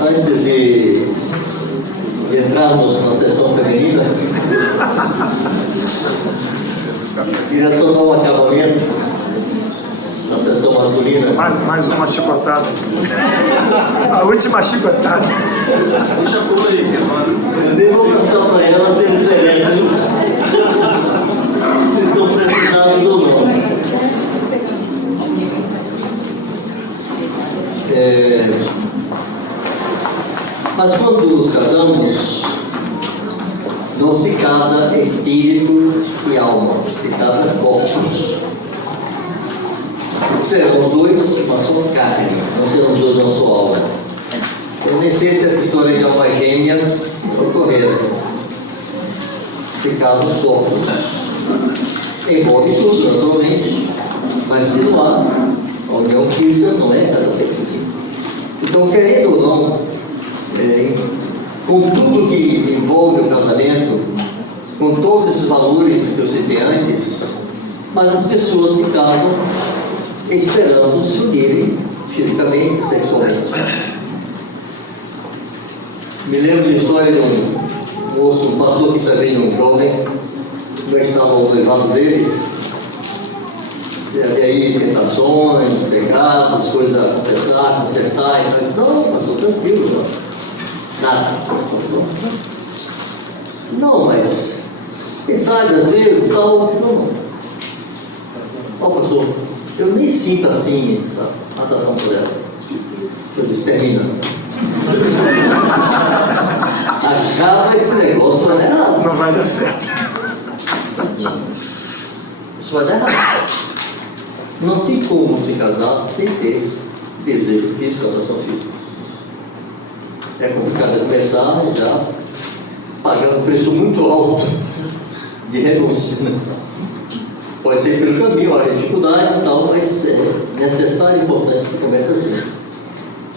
Antes de entrarmos na sessão feminina, queria só dar um acabamento na sessão masculina. Mais uma chicotada. A última chicotada. Você já pulou aí, mas eu vou mostrar para elas se eles merecem. Se estão precisados ou não. Mas quando nos casamos, não se casa espírito e alma, se casa corpos. Serão os dois uma só carne, não serão os dois uma só alma. Eu nem sei se essa história de alma gêmea é correta. Se casam os corpos. Envolve tudo, naturalmente, mas se não há a união física, não é casamento. Então, querendo ou não, com tudo que envolve o casamento, com todos esses valores que eu citei antes, mas as pessoas se casam esperando se unirem fisicamente, sexualmente. Me lembro de história de um moço, um pastor que sabia um jovem, como estava o noivado deles, se havia aí tentações, pecados, coisas a confessar, consertar, e mas não, pastor, tranquilo, não. Nada. Não, mas quem sabe, às vezes, tal, não. Ó, pastor, eu nem sinto assim essa atração por ela. Eu disse, termina. Acaba esse negócio, vai dar errado. Não vai dar certo. Isso vai dar errado. Não tem como se casar sem ter desejo físico, atração física. É complicado começar já pagando um preço muito alto de renúncia. Pode ser pelo caminho, há dificuldades e tal, mas é necessário e importante que se comece assim.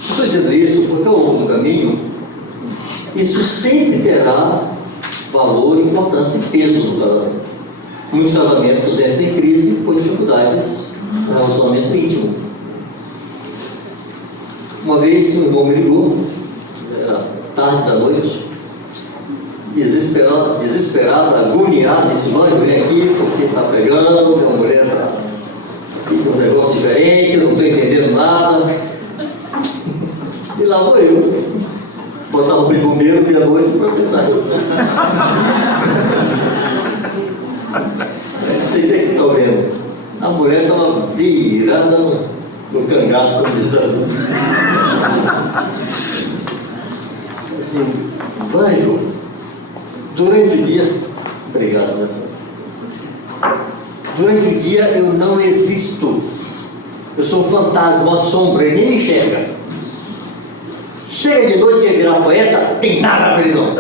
Estou dizendo isso porque ao longo do caminho, isso sempre terá valor, importância e peso no casamento. Muitos casamentos entram em crise por dificuldades no relacionamento íntimo. Uma vez um irmão me ligou, era tarde da noite, desesperado, agoniado, disse, mãe, vem aqui porque está pegando, minha mulher está aqui com um negócio diferente, não estou entendendo nada. E lá vou eu, botava o primeiro meia-noite para pensar. Vocês é que estão vendo. A mulher estava virada no cangaço, como diz. Assim, vai, João. Durante o dia, obrigado, Nelson. Durante o dia eu não existo. Eu sou um fantasma, uma sombra, ele nem me enxerga. Chega de noite e quer virar poeta, tem nada para ele não.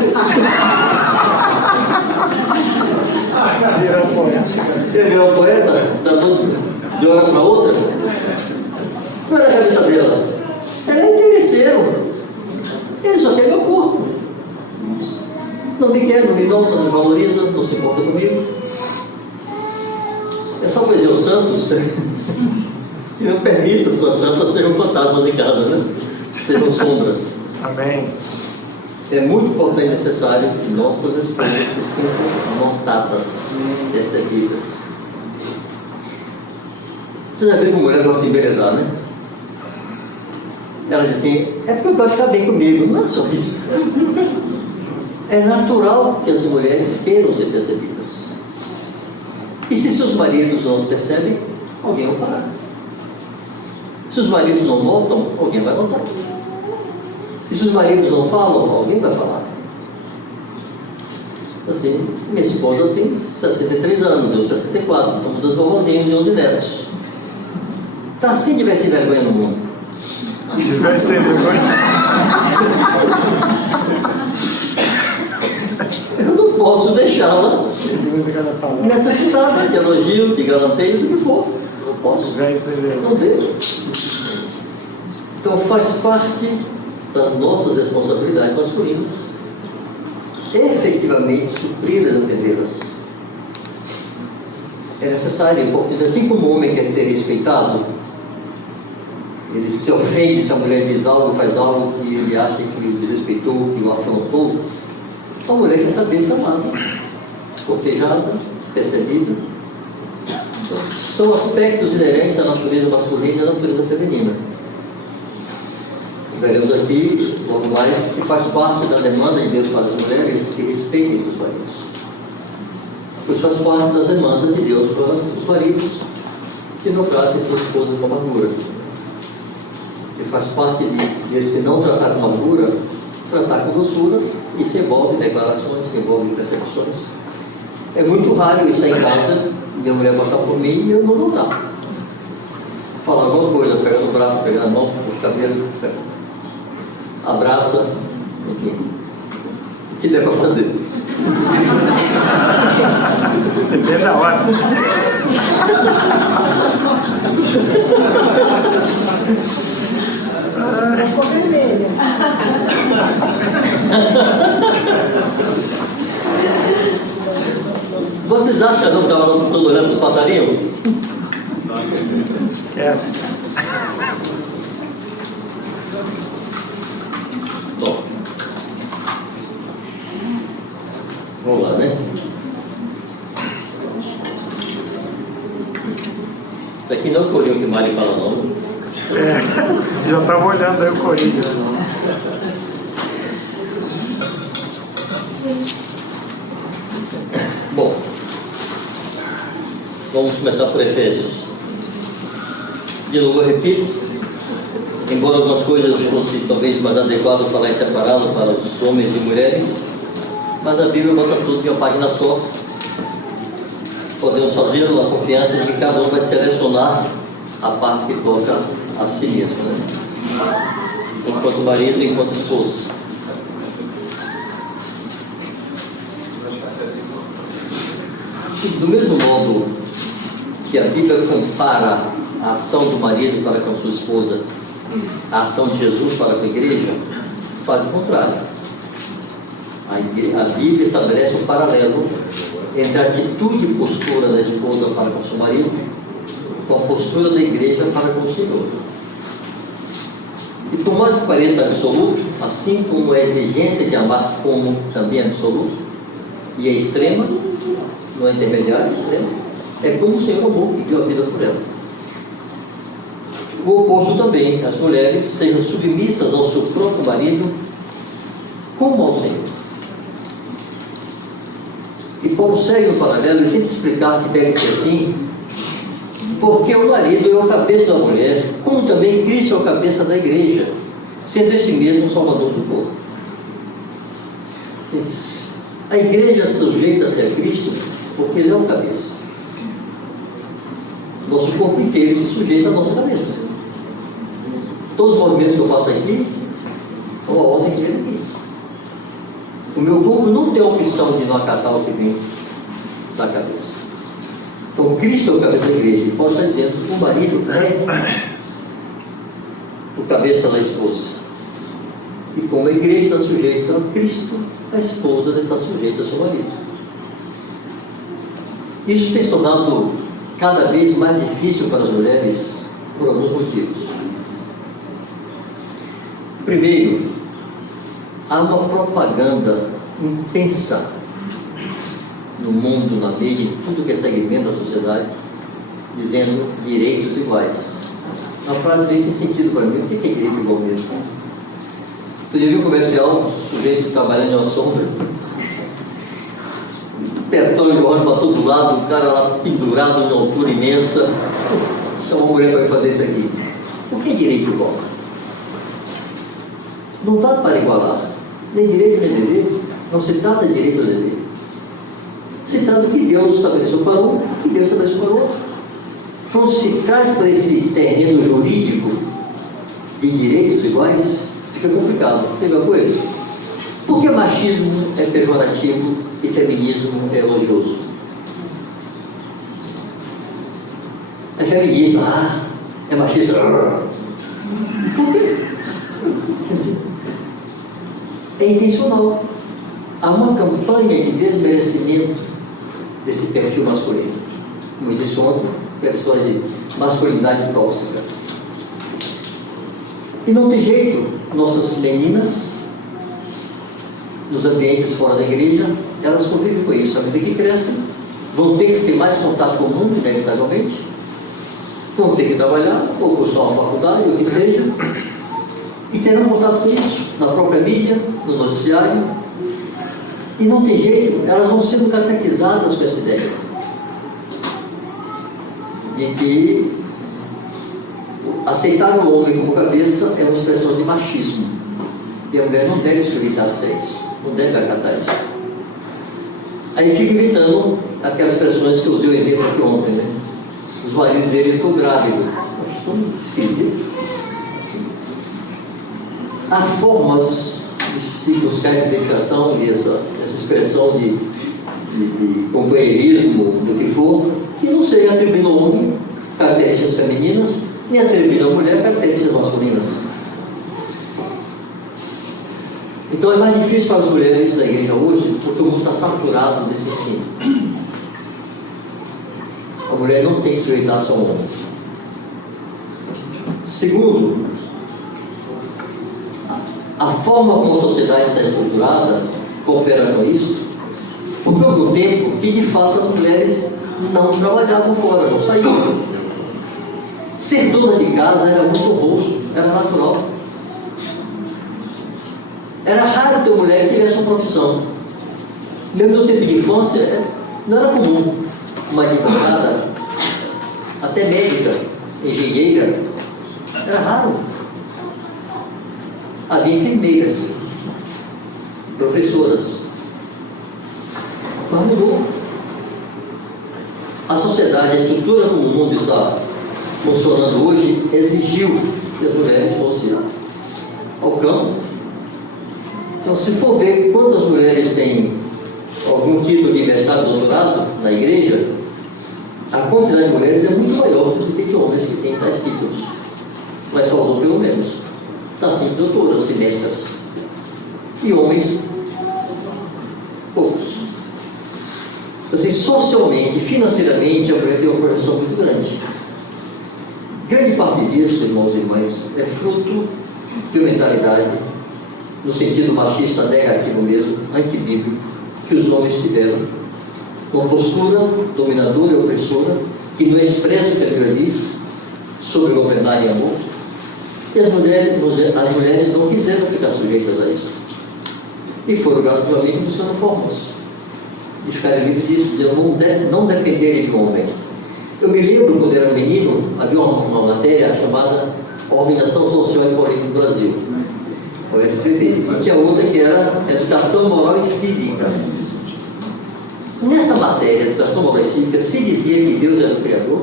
Quer virar um poeta? De hora para outra? Não era a cabeça dela. Ela é interesseiro. Ele só quer meu corpo. Não me quer, não me dá, não me valoriza, não se importa comigo. É só pois os santos que não permitam suas santas serem fantasmas em casa, né? Serão sombras. Amém. É muito importante e necessário que nossas esposas se sintam notadas, percebidas. Você já viu como mulher gosta de embelezar, né? Ela diz assim, é porque eu gosto de ficar bem comigo. Não é só isso. É natural que as mulheres queiram ser percebidas. E se seus maridos não os percebem, alguém o fará. Se os maridos não notam, alguém vai notar. E se os maridos não falam, alguém vai falar. Assim, minha esposa tem 63 anos, eu 64, somos dois vovozinhos e 11 netos. Tá assim de ver sem vergonha no mundo. Tiver sem vergonha. Eu não posso deixá-la necessitada de elogio, de galanteio, do que for. Não posso. Não devo. Então faz parte das nossas responsabilidades masculinas efetivamente supridas, atendê-las. É necessário, porque assim como o homem quer ser respeitado, ele se ofende se a mulher diz algo, faz algo que ele acha que o desrespeitou, que o afrontou. A mulher quer saber se é amada, cortejada, percebida. Então, são aspectos inerentes à natureza masculina e à natureza feminina. Veremos aqui, logo mais, que faz parte da demanda de Deus para as mulheres que respeitem seus maridos. Pois faz parte das demandas de Deus para os maridos que não tratem suas esposas com amargura. E faz parte desse não tratar com amargura, tratar com doçura, e se envolve declarações, se envolve percepções. É muito raro isso aí em casa, minha mulher passar por mim e eu não notar. Falar alguma coisa, pegando o braço, pegando a mão, o cabelo, abraça, enfim, o que der para fazer. Depende da hora. Ficou vermelha. Vocês acham que eu estava todo olhando para os passarinhos? Esquece. Bom, vamos lá, né? Isso aqui não é o Corinho que Mari fala, não. Já estava olhando aí o Corinthians. Bom, vamos começar por Efésios. De novo eu repito, embora algumas coisas fossem talvez mais adequado falar em separado para os homens e mulheres, mas a Bíblia bota tudo em uma página só. Podemos fazê-lo na confiança de que cada um vai selecionar a parte que toca a si mesmo, né? Enquanto marido e enquanto esposo. E do mesmo modo que a Bíblia compara a ação do marido para com sua esposa, a ação de Jesus para com a igreja, faz o contrário. A Bíblia estabelece um paralelo entre a atitude e postura da esposa para com seu marido, com a postura da igreja para com o Senhor. E por mais que pareça absoluto, assim como a exigência de amar como também é absoluto, e é extrema, não é intermediária, é extrema, é como o Senhor amou e deu a vida por ela. O oposto também, as mulheres sejam submissas ao seu próprio marido como ao Senhor. E Paulo segue no paralelo e tenta explicar que deve ser assim, porque o marido é o cabeça da mulher, como também Cristo é o cabeça da igreja, sendo este mesmo o salvador do povo. A igreja sujeita-se a Cristo porque ele é o cabeça. Nosso corpo inteiro se sujeita à nossa cabeça. Todos os movimentos que eu faço aqui são a ordem dele aqui. O meu corpo não tem a opção de não acatar o que vem da cabeça. Então Cristo é o cabeça da igreja. E Paulo está dizendo que o marido é o cabeça da esposa. E como a igreja está sujeita a Cristo, a esposa está sujeita ao seu marido. Isso tem se tornado cada vez mais difícil para as mulheres por alguns motivos. Primeiro, há uma propaganda intensa no mundo, na mídia, em tudo que é segmento da sociedade, dizendo direitos iguais. Uma frase bem sem sentido para mim. O que é direito igual mesmo? Tu já viu um comercial, sujeito trabalhando em uma sombra, petróleo jogando para todo lado, o cara lá pendurado em uma altura imensa, chama uma mulher para fazer isso aqui. O que é direito igual? Não dá para igualar, nem direito nem dever. Não se trata de direito ou dever. Se trata do que Deus estabeleceu para um, do que Deus estabeleceu para o outro. Quando se traz para esse terreno jurídico de direitos iguais, fica complicado. Tem uma coisa? Por que machismo é pejorativo e feminismo é elogioso? É feminista, é machista. Por quê? É intencional. Há uma campanha de desmerecimento desse perfil masculino. Como eu disse ontem, aquela história de masculinidade tóxica. E não tem jeito, nossas meninas, nos ambientes fora da igreja, elas convivem com isso. À medida que crescem, vão ter que ter mais contato com o mundo, inevitavelmente, vão ter que trabalhar, ou cursar uma faculdade, ou o que seja, e terão contato com isso, na própria mídia, no noticiário, e não tem jeito, elas vão sendo catequizadas com essa ideia de que aceitar o homem como cabeça é uma expressão de machismo, e a mulher não deve sujeitar-se a isso, não deve acatar isso. Aí fica inventando aquelas expressões que eu usei o exemplo aqui ontem, né? Os maridos dizerem: estou grávido. Acho tão esquisito. Há formas de se buscar essa identificação e essa expressão de companheirismo, do que for, que não seja atribuído ao homem características femininas, nem atribuído à mulher características masculinas. Então é mais difícil para as mulheres da igreja hoje, porque o mundo está saturado desse ensino. A mulher não tem que sujeitar-se ao homem. Segundo, a forma como a sociedade está estruturada coopera com isso, porque houve um tempo que de fato as mulheres não trabalhavam fora, não saíam. Ser dona de casa era muito honroso, era natural. Era raro ter mulher que tivesse uma profissão. Mesmo no tempo de infância, não era comum. Uma advogada, até médica, engenheira, era raro. Havia enfermeiras, professoras. Mas mudou. A sociedade, a estrutura como o mundo está funcionando hoje, exigiu que as mulheres fossem ao campo. Então, se for ver quantas mulheres têm algum título de mestrado, doutorado na igreja, a quantidade de mulheres é muito maior do que de homens que têm tais títulos. Mas Salvador, pelo menos, está assim, doutoras e mestras. E homens, poucos. Então, assim, socialmente, financeiramente, a mulher tem uma projeção muito grande. Grande parte disso, irmãos e irmãs, é fruto de uma mentalidade, no sentido machista negativo mesmo, antibíblico, que os homens tiveram. Uma postura dominadora e opressora, que não expressa o que a Bíblia diz sobre governar em amor. E as mulheres não quiseram ficar sujeitas a isso. E foram gratuitamente buscando formas de ficarem livres disso, de não dependerem de um homem. Eu me lembro, quando eu era menino, havia uma matéria chamada Organização Social e Política do Brasil, o SPB, e tinha outra que era Educação Moral e Cívica. Nessa matéria, Educação Moral e Cívica, se dizia que Deus era o Criador,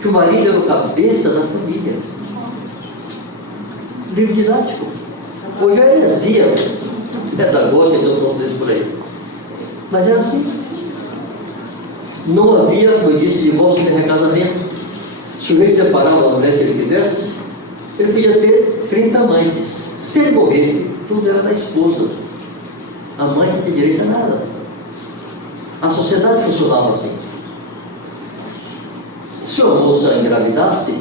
que o marido era o cabeça da família. Livro didático. Hoje é heresia pedagógica, dizer um troço desse por aí. Mas era assim. Não havia, como eu disse, divórcio nem recasamento. Se o rei separava da mulher se ele quisesse, ele podia ter 30 amantes. Se ele morresse, tudo era da esposa. A mãe não tinha direito a nada. A sociedade funcionava assim. Se a moça engravidasse,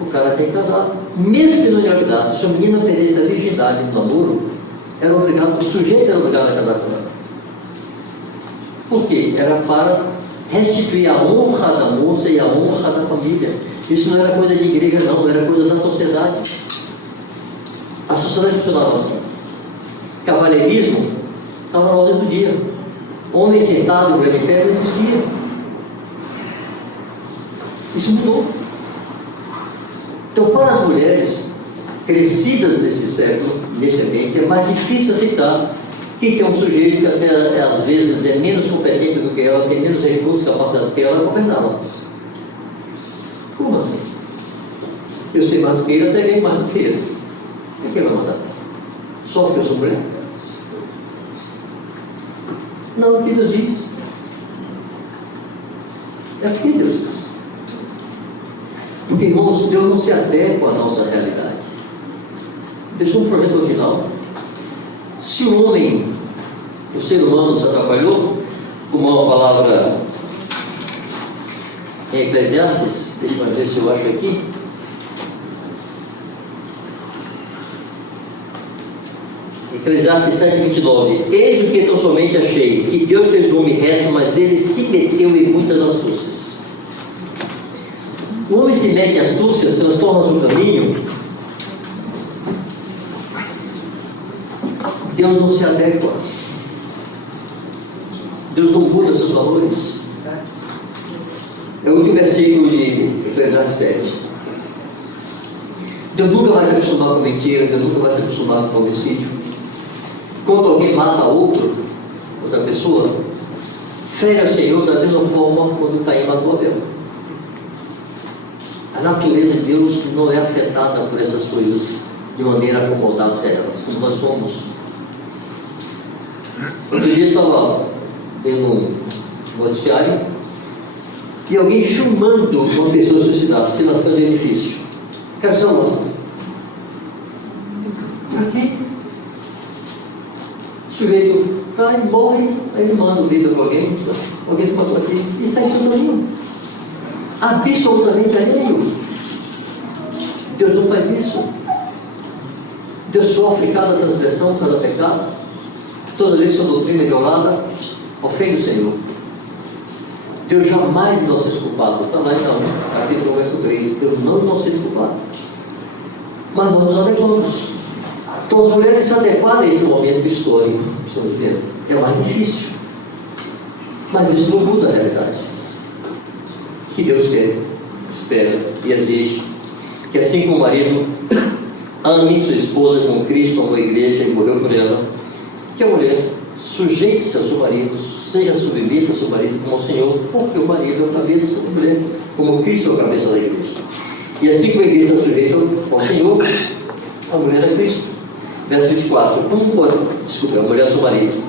o cara tem que casar. Mesmo que não engravidasse, se a menina perdesse a virgindade no namoro, era obrigado, o sujeito era obrigado a casar com ela. Por quê? Era para restituir a honra da moça e a honra da família. Isso não era coisa de igreja, não, era coisa da sociedade. A sociedade funcionava assim. Cavalheirismo estava na ordem do dia. Homem sentado, mulher de pé, não existia. Isso mudou. Então, para as mulheres crescidas desse século, nesse ambiente, é mais difícil aceitar que tem um sujeito que até às vezes é menos competente do que ela, tem menos recursos, capacidade do que ela, governá-la. Como assim? Eu sei mais do que ele, até ganho mais do que ele. O que ela vai mandar? Só porque eu sou mulher? Não, o que Deus diz? É o que Deus diz. Porque, irmãos, Deus não se adequa à nossa realidade. Deixou um projeto original. Se o homem, o ser humano, se atrapalhou, como uma palavra em Eclesiastes, deixa eu ver se eu acho aqui. Eclesiastes 7:29. Eis o que tão somente achei, que Deus fez o homem reto, mas ele se meteu em muitas astúcias. O homem se mete em astúcias, transforma o caminho. Deus não se adequa. Deus não muda seus valores. É o último versículo de Eclesiastes 7. Deus nunca vai se acostumar com mentira, Deus nunca vai se acostumar com homicídio. Quando alguém mata outra pessoa, fere ao Senhor da mesma forma quando Caim matou Abel. A natureza de Deus não é afetada por essas coisas de maneira acomodada a elas, como nós somos. Outro dia estava vendo um noticiário e alguém filmando uma pessoa suicidada, se lascando em edifício. Quero salvar. Aqui. O sujeito cai, morre, aí ele manda vida para alguém se matou aqui, e sai seu caminho. Absolutamente alheio. Deus não faz isso. Deus sofre cada transgressão, cada pecado. Toda vez que sua doutrina é violada, ofende o Senhor. Deus jamais é inocente culpado. Está lá então, capítulo verso 3. Deus não é inocente culpado. Mas não nos adequamos. Então as mulheres se adequaram a esse momento histórico, estamos vendo, é mais difícil. Mas isso não muda a realidade. Que Deus quer, espera e exige que assim como o marido ame sua esposa como Cristo amou a igreja e morreu por ela, que a mulher sujeite-se ao seu marido, seja submissa ao seu marido como ao Senhor, porque o marido é a cabeça da mulher, como Cristo é a cabeça da igreja. E assim como a igreja está sujeita ao Senhor, a mulher é Cristo. Verso 24. A mulher é o seu marido.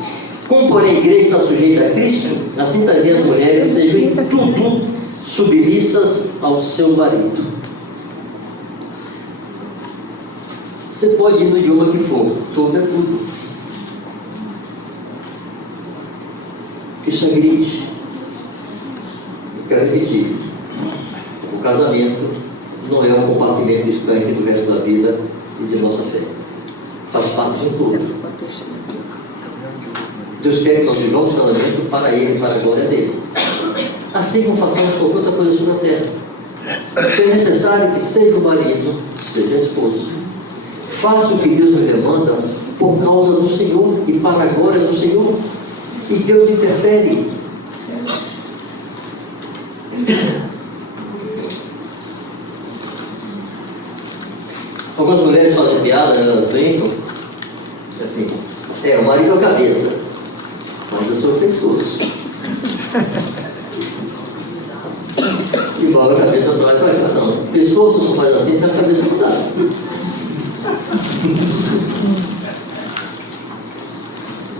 Como, porém, a igreja está sujeita a Cristo, assim também as mulheres sejam em tudo submissas ao seu marido. Você pode ir no idioma que for, tudo é tudo. Isso é grite. Eu quero repetir. O casamento não é um compartimento distante do resto da vida e de nossa fé. Faz parte de tudo. Deus quer que nós vivamos o casamento para Ele, para a glória dEle. Assim como façamos qualquer outra coisa sobre a terra. Então é necessário que seja o marido, seja a esposa. Faça o que Deus nos demanda por causa do Senhor e para a glória do Senhor. E Deus interfere. Algumas mulheres fazem piada, elas brincam assim, o marido é a cabeça, mas eu sou o pescoço. Igual a cabeça para lá e para cá, não. O pescoço só faz assim se a cabeça pisar.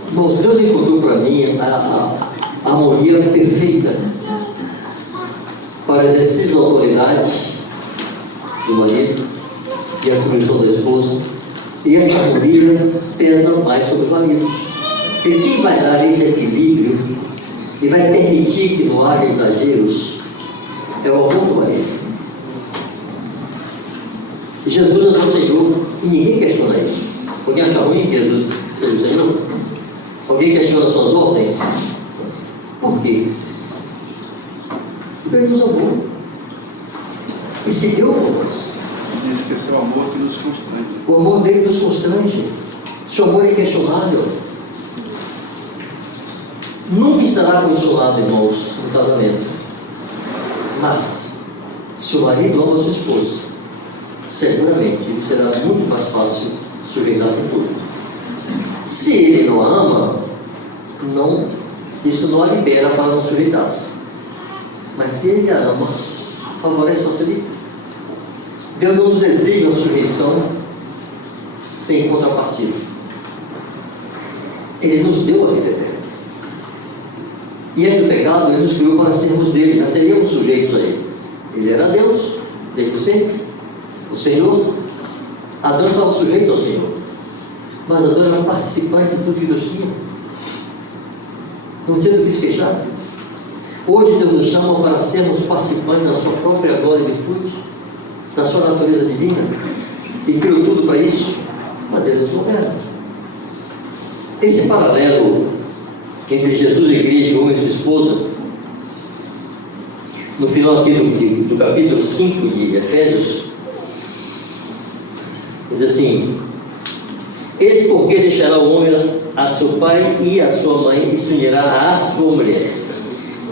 Irmãos, Deus encontrou para mim a harmonia perfeita para o exercício da autoridade do marido e a submissão da esposa, e essa harmonia pesa mais sobre os maridos. E quem vai dar esse equilíbrio e vai permitir que não haja exageros é o amor do marido. Jesus é o Senhor e ninguém questiona isso. Alguém acha ruim que Jesus seja o Senhor? Alguém questiona suas ordens? Por quê? Porque Ele nos amou e se deu por nós. Diz que esse é o amor que nos constrange. O amor dele nos constrange. Seu amor é inquestionável. Nunca estará condicionado, irmãos, no casamento. Mas, se o marido ama a sua esposa, seguramente ele será muito mais fácil sujeitar-se em tudo. Se ele não a ama, isso não a libera para não sujeitar-se. Mas se ele a ama, favorece, facilita. Deus não nos exige uma sujeição sem contrapartida. Ele nos deu a vida eterna. E esse pecado, Ele nos criou para sermos dele, nós seríamos sujeitos a Ele. Ele era Deus, desde sempre, o Senhor. Adão estava sujeito ao Senhor, mas Adão era um participante de tudo que Deus tinha. Não tinha do que se queixar. Hoje Deus nos chama para sermos participantes da sua própria glória e virtude, da sua natureza divina, e criou tudo para isso, mas Ele nos governa. Esse paralelo entre Jesus e a igreja, homem e sua esposa, no final aqui do capítulo 5 de Efésios, diz assim: eis porque deixará o homem a seu pai e a sua mãe, e se unirá à sua mulher,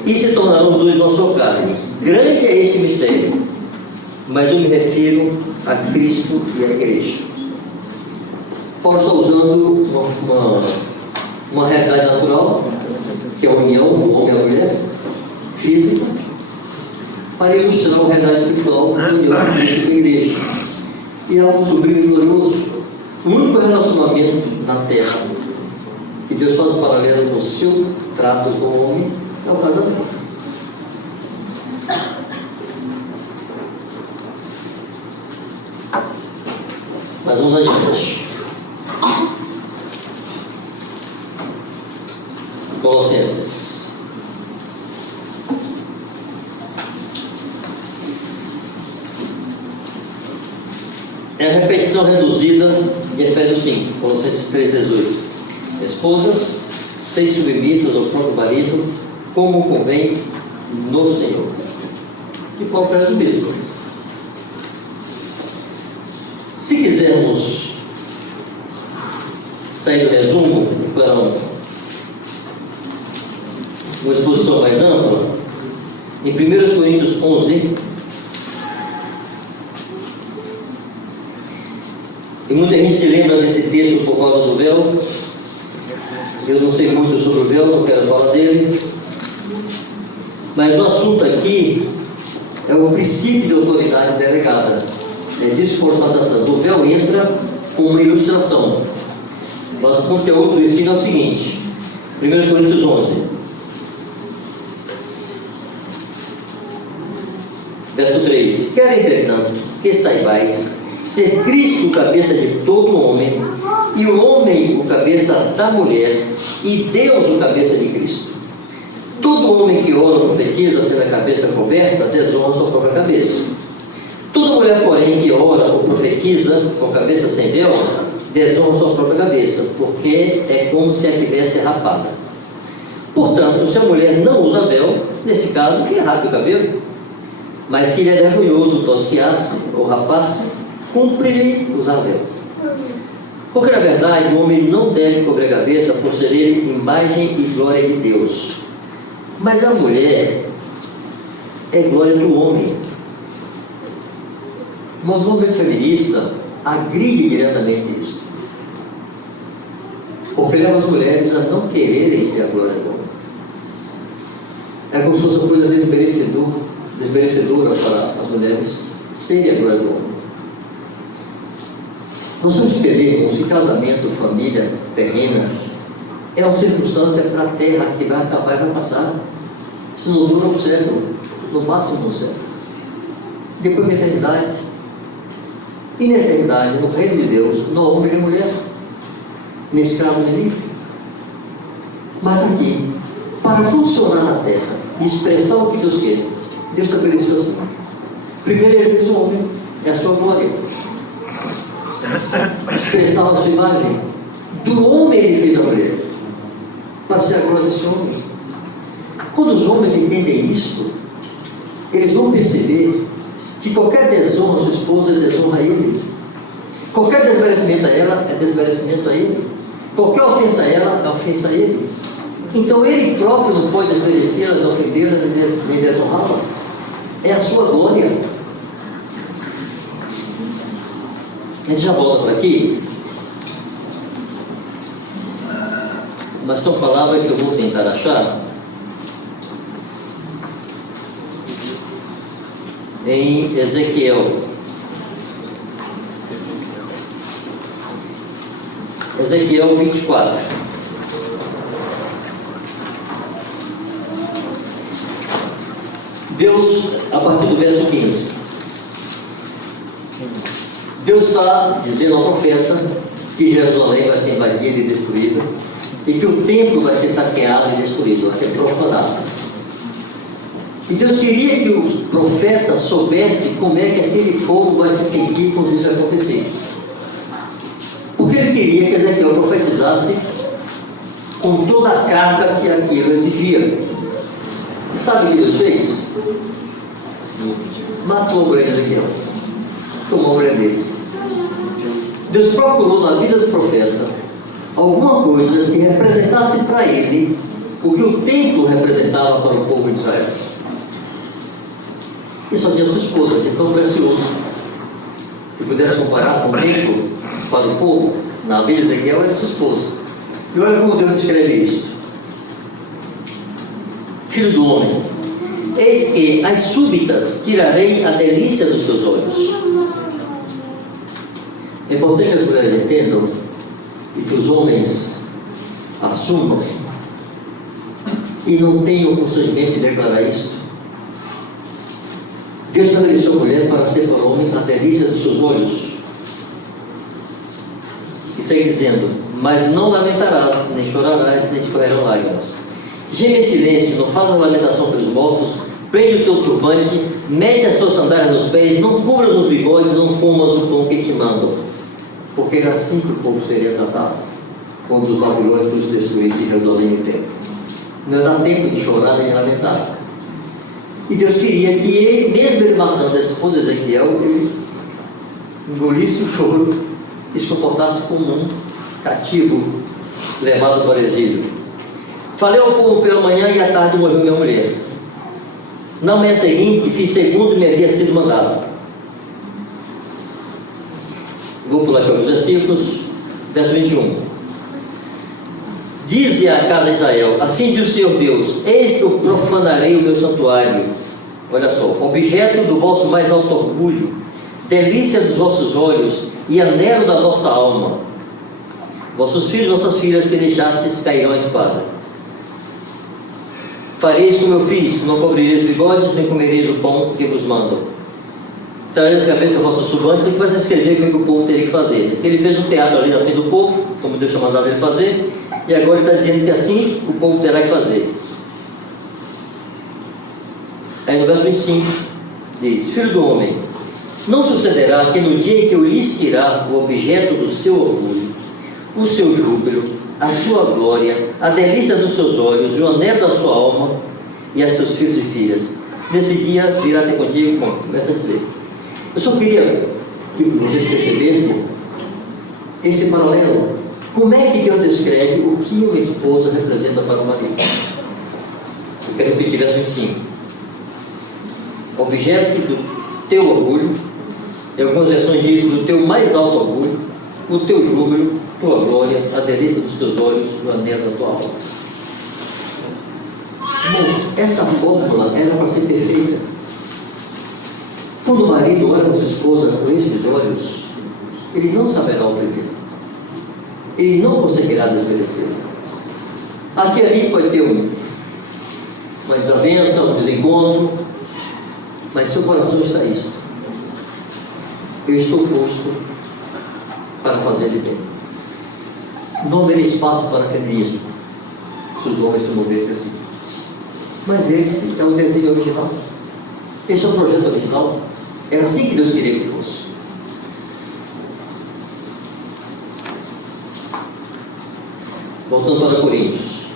e se tornarão os dois uma só carne. Grande é este mistério, mas eu me refiro a Cristo e à igreja. Paulo está usando uma realidade natural, que é a união do homem e a mulher, física, para ilustrar uma realidade espiritual, a união de Cristo e a igreja. E é algo sublime e glorioso. O único relacionamento na terra que Deus faz um paralelo com o seu trato com o homem é o casamento. Mas vamos adiante. Colossenses. É a repetição reduzida de Efésios 5, Colossenses 3,18. Esposas, sejam submissas ao próprio marido, como convém no Senhor. E Paulo faz o mesmo. Se quisermos sair do resumo para uma exposição mais ampla, em 1 Coríntios 11, e muita gente se lembra desse texto por causa do véu. Eu não sei muito sobre o véu, não quero falar dele, mas o assunto aqui é o princípio de autoridade delegada. É disso que o Paulo está tratando. O véu entra com uma ilustração, mas o conteúdo do ensino é o seguinte: 1 Coríntios 11, verso 3: quero, entretanto, que saibais ser Cristo o cabeça de todo homem, e o homem o cabeça da mulher, e Deus o cabeça de Cristo. Todo homem que ora ou profetiza tendo a cabeça coberta, desonra sua própria cabeça. Toda mulher, porém, que ora ou profetiza com a cabeça sem véu, desonra sua própria cabeça, porque é como se a tivesse rapada. Portanto, se a mulher não usa véu, nesse caso, que rape o cabelo. Mas se lhe é vergonhoso tosquiar-se ou rapar-se, cumpre-lhe usar véu. Porque na verdade o homem não deve cobrir a cabeça, por ser ele imagem e glória de Deus. Mas a mulher é glória do homem. Mas o movimento feminista agride diretamente isso, porque leva as mulheres a não quererem ser a glória do homem. É como se fosse uma coisa desmerecedora para as mulheres serem a glória do homem. Nós temos que entender, irmãos, que casamento, família terrena é uma circunstância para a terra que vai acabar e vai passar. Se não dura um século, no máximo um século. Depois da eternidade. E na eternidade, no reino de Deus, não homem nem mulher, nem escravo nem livre. Mas aqui, para funcionar na terra e expressar o que Deus quer, Deus estabeleceu assim. Primeiro ele fez o homem, é a sua glória. Expressar a sua imagem. Do homem ele fez a mulher, para ser a glória desse homem. Quando os homens entendem isto, eles vão perceber que qualquer desonra a sua esposa é desonra a ele. Qualquer desmerecimento a ela é desmerecimento a ele. Qualquer ofensa a ela é ofensa a ele. Então ele próprio não pode desmerecê-la, não ofendê-la, nem desonrá-la. É a sua glória. A gente já volta para aqui. Mas tem uma palavra que eu vou tentar achar em Ezequiel. Ezequiel 24. Deus, a partir do verso 15, Deus está dizendo ao profeta que Jerusalém vai ser invadida e destruída, e que o templo vai ser saqueado e destruído, vai ser profanado. E Deus queria que o profeta soubesse como é que aquele povo vai se sentir quando isso acontecer. Porque ele queria que Ezequiel profetizasse com toda a carga que aquilo exigia. Sabe o que Deus fez? Matou a mulher de Ezequiel, tomou a mulher dele. Deus procurou na vida do profeta alguma coisa que representasse para ele o que o templo representava para o povo de Israel. E só tinha sua esposa, que é tão precioso, que pudesse comparar com o templo para o povo. Na vida de Ezequiel era sua esposa. E olha como Deus descreve isso. Filho do homem, eis que as súbitas tirarei a delícia dos teus olhos. É importante que as mulheres entendam e que os homens assumam e não tenham o constrangimento de declarar isto. Deus estabeleceu a mulher para ser para o homem a delícia dos seus olhos. E segue dizendo: mas não lamentarás, nem chorarás, nem te correrão lágrimas. Geme em silêncio, não fazas lamentação pelos mortos, prende o teu turbante, mete as tuas sandálias nos pés, não cubras os bigodes, não fumas o pão que te mandam. Porque era assim que o povo seria tratado quando os babilônicos destruíssem Jerusalém no templo. Não era tempo de chorar nem de lamentar. E Deus queria que ele, mesmo ele matando a esposa de Ezequiel, ele engolisse o choro e se comportasse como um cativo levado para o exílio. Falei ao povo pela manhã e à tarde morreu minha mulher. Na manhã seguinte fiz segundo me havia sido mandado. Vou pular aqui alguns versículos. Verso 21. Dize à casa de Israel: assim diz o Senhor Deus, eis que eu profanarei o meu santuário. Olha só, objeto do vosso mais alto orgulho, delícia dos vossos olhos e anelo da vossa alma. Vossos filhos e vossas filhas que deixastes cairão a espada. Fareis como eu fiz, não cobrireis os bigodes, nem comereis o pão que vos mandam. Trareis a cabeça vossos subantes e depois escrever o que o povo teria que fazer. Ele fez um teatro ali na frente do povo, como Deus tinha mandado ele fazer, e agora ele está dizendo que assim o povo terá que fazer. Aí no verso 25 diz: filho do homem, não sucederá que no dia em que eu lhes tirar o objeto do seu orgulho, o seu júbilo, a sua glória, a delícia dos seus olhos, o anelo da sua alma e a seus filhos e filhas, nesse dia virá ter contigo. Bom, começa a dizer. Eu só queria que vocês percebessem esse paralelo. Como é que Deus descreve o que uma esposa representa para o marido? Eu quero repetir verso 25. Objeto do teu orgulho, em algumas versões diz do teu mais alto orgulho, o teu júbilo, tua glória, a delícia dos teus olhos, o anelo da tua alma. Mas essa fórmula era para ser perfeita. Quando o marido olha para sua esposa com esses olhos, ele não saberá oprimir. Ele não conseguirá desmerecer. Aqui ali pode ter uma desavença, um desencontro, mas seu coração está isto: eu estou posto para fazer-lhe bem. Não haveria espaço para feminismo se os homens se movessem assim. Mas esse é o desenho original. Esse é o projeto original. Era assim que Deus queria que fosse. Voltando para Coríntios.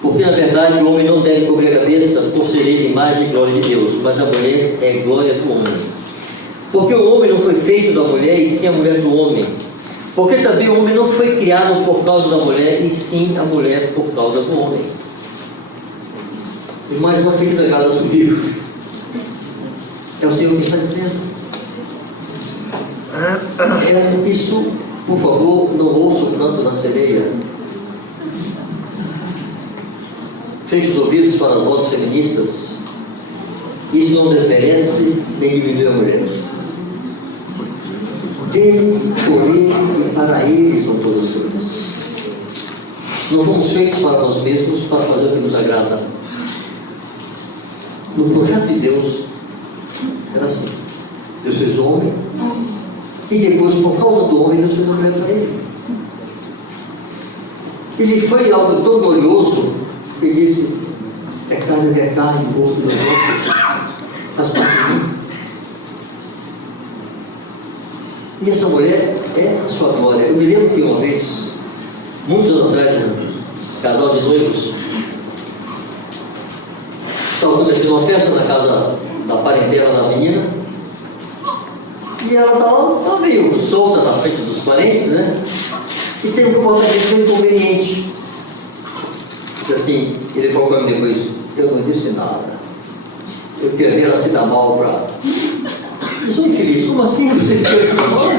Porque na verdade o homem não deve cobrir a cabeça por ser ele imagem e glória de Deus, mas a mulher é glória do homem. Porque o homem não foi feito da mulher, e sim a mulher do homem. Porque também o homem não foi criado por causa da mulher, e sim a mulher por causa do homem. E mais uma fica zangada comigo. É o Senhor que está dizendo. Isso, por favor, não ouça o canto da sereia. Feche os ouvidos para as vozes feministas. Isso não desmerece nem diminui a mulher. Dele, por ele e para ele são todas as coisas. Não fomos feitos para nós mesmos, para fazer o que nos agrada. No projeto de Deus, era assim. Deus fez o homem, e depois, por causa do homem, Deus fez a mulher para ele. Ele foi algo tão glorioso, que disse: é carne da carne, osso do osso, faz parte de mim. E essa mulher é a sua glória. Eu me lembro que uma vez, muitos anos atrás, casal de noivos, estava acontecendo uma festa na casa da parentela da menina, e ela estava meio solta na frente dos parentes, né? E tem um comportamento meio inconveniente. Assim, ele falou para mim depois: eu não disse nada, eu queria ver ela se dar mal para. Eu sou infeliz. Como assim você quer se dar mal?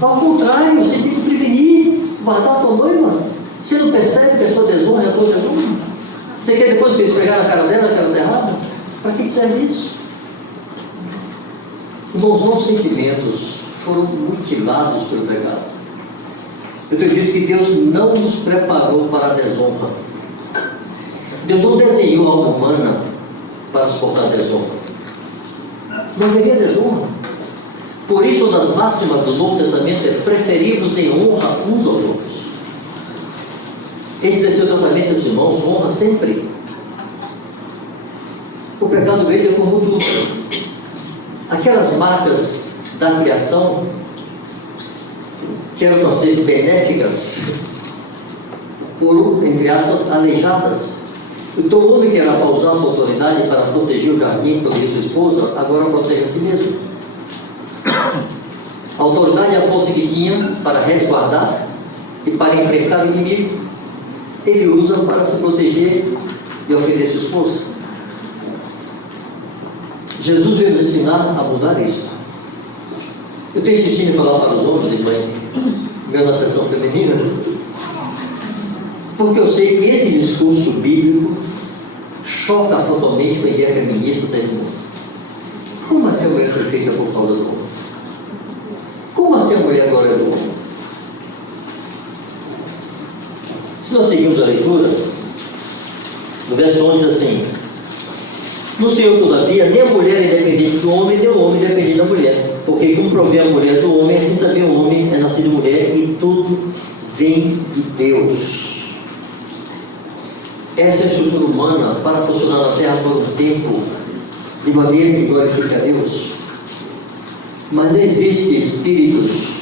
Ao contrário, você tem que prevenir, guardar a tua noiva. Você não percebe que a sua desonra é a tua desonra? Você quer depois que esfregar na cara dela, que ela está errada? Para que serve isso? Irmãos, nossos sentimentos foram mutilados pelo pecado. Eu tenho dito que Deus não nos preparou para a desonra. Deus não desenhou a alma humana para suportar a desonra. Não haveria desonra. Por isso, uma das máximas do Novo Testamento é: preferir-vos em honra uns aos outros. Esse deve ser o tratamento dos irmãos, honra sempre. O pecado veio e deformou tudo. Aquelas marcas da criação que eram para ser benéficas foram, entre aspas, aleijadas. Então o homem que era para usar sua autoridade para proteger o jardim, proteger sua esposa, agora protege a si mesmo. A autoridade e a força que tinha para resguardar e para enfrentar o inimigo, ele usa para se proteger e ofender sua esposa. Jesus veio nos ensinar a mudar isso. Eu tenho insistido em falar para os homens e mães, mesmo na sessão feminina, porque eu sei que esse discurso bíblico choca totalmente com a ideia feminista da irmã. Como assim a mulher foi feita por causa do homem? Como assim a mulher agora é do homem? Se nós seguimos a leitura, no verso 11 diz assim: no Senhor, todavia, nem a mulher é independente do homem, nem o homem é independente da mulher. Porque como provém a mulher do homem, assim também o homem é nascido mulher, e tudo vem de Deus. Essa é a estrutura humana para funcionar na terra por um tempo, de maneira que glorifique a Deus. Mas não existe espíritos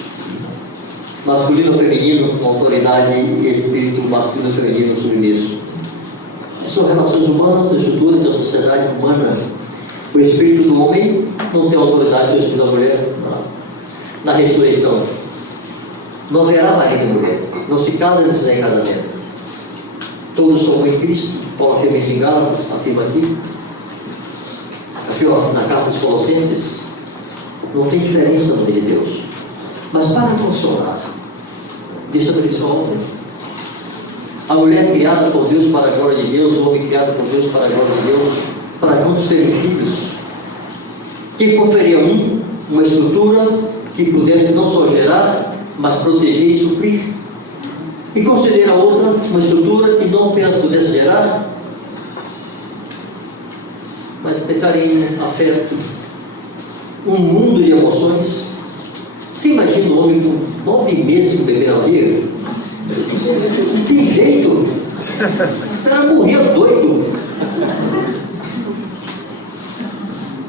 masculino ou feminino com autoridade e espírito masculino ou feminino submisso. São relações humanas, a estrutura da sociedade humana. O espírito do homem não tem autoridade sobre o espírito da mulher na ressurreição. Não haverá marido e mulher. Não se casa nem se dá em casamento. Todos somos em Cristo. Paulo afirma isso em Gálatas, afirma aqui. Afirma na carta dos Colossenses. Não tem diferença no meio de Deus. Mas para funcionar, deixa eu dizer ontem. A mulher criada por Deus para a glória de Deus, o homem criado por Deus para a glória de Deus, para juntos terem filhos. Quem conferia uma estrutura que pudesse não só gerar, mas proteger e suprir. E conceder a outra uma estrutura que não apenas pudesse gerar, mas ter carinho, afeto, um mundo de emoções. Você imagina um homem com 9 meses com bebê na barriga? Não tem jeito. O cara morria doido.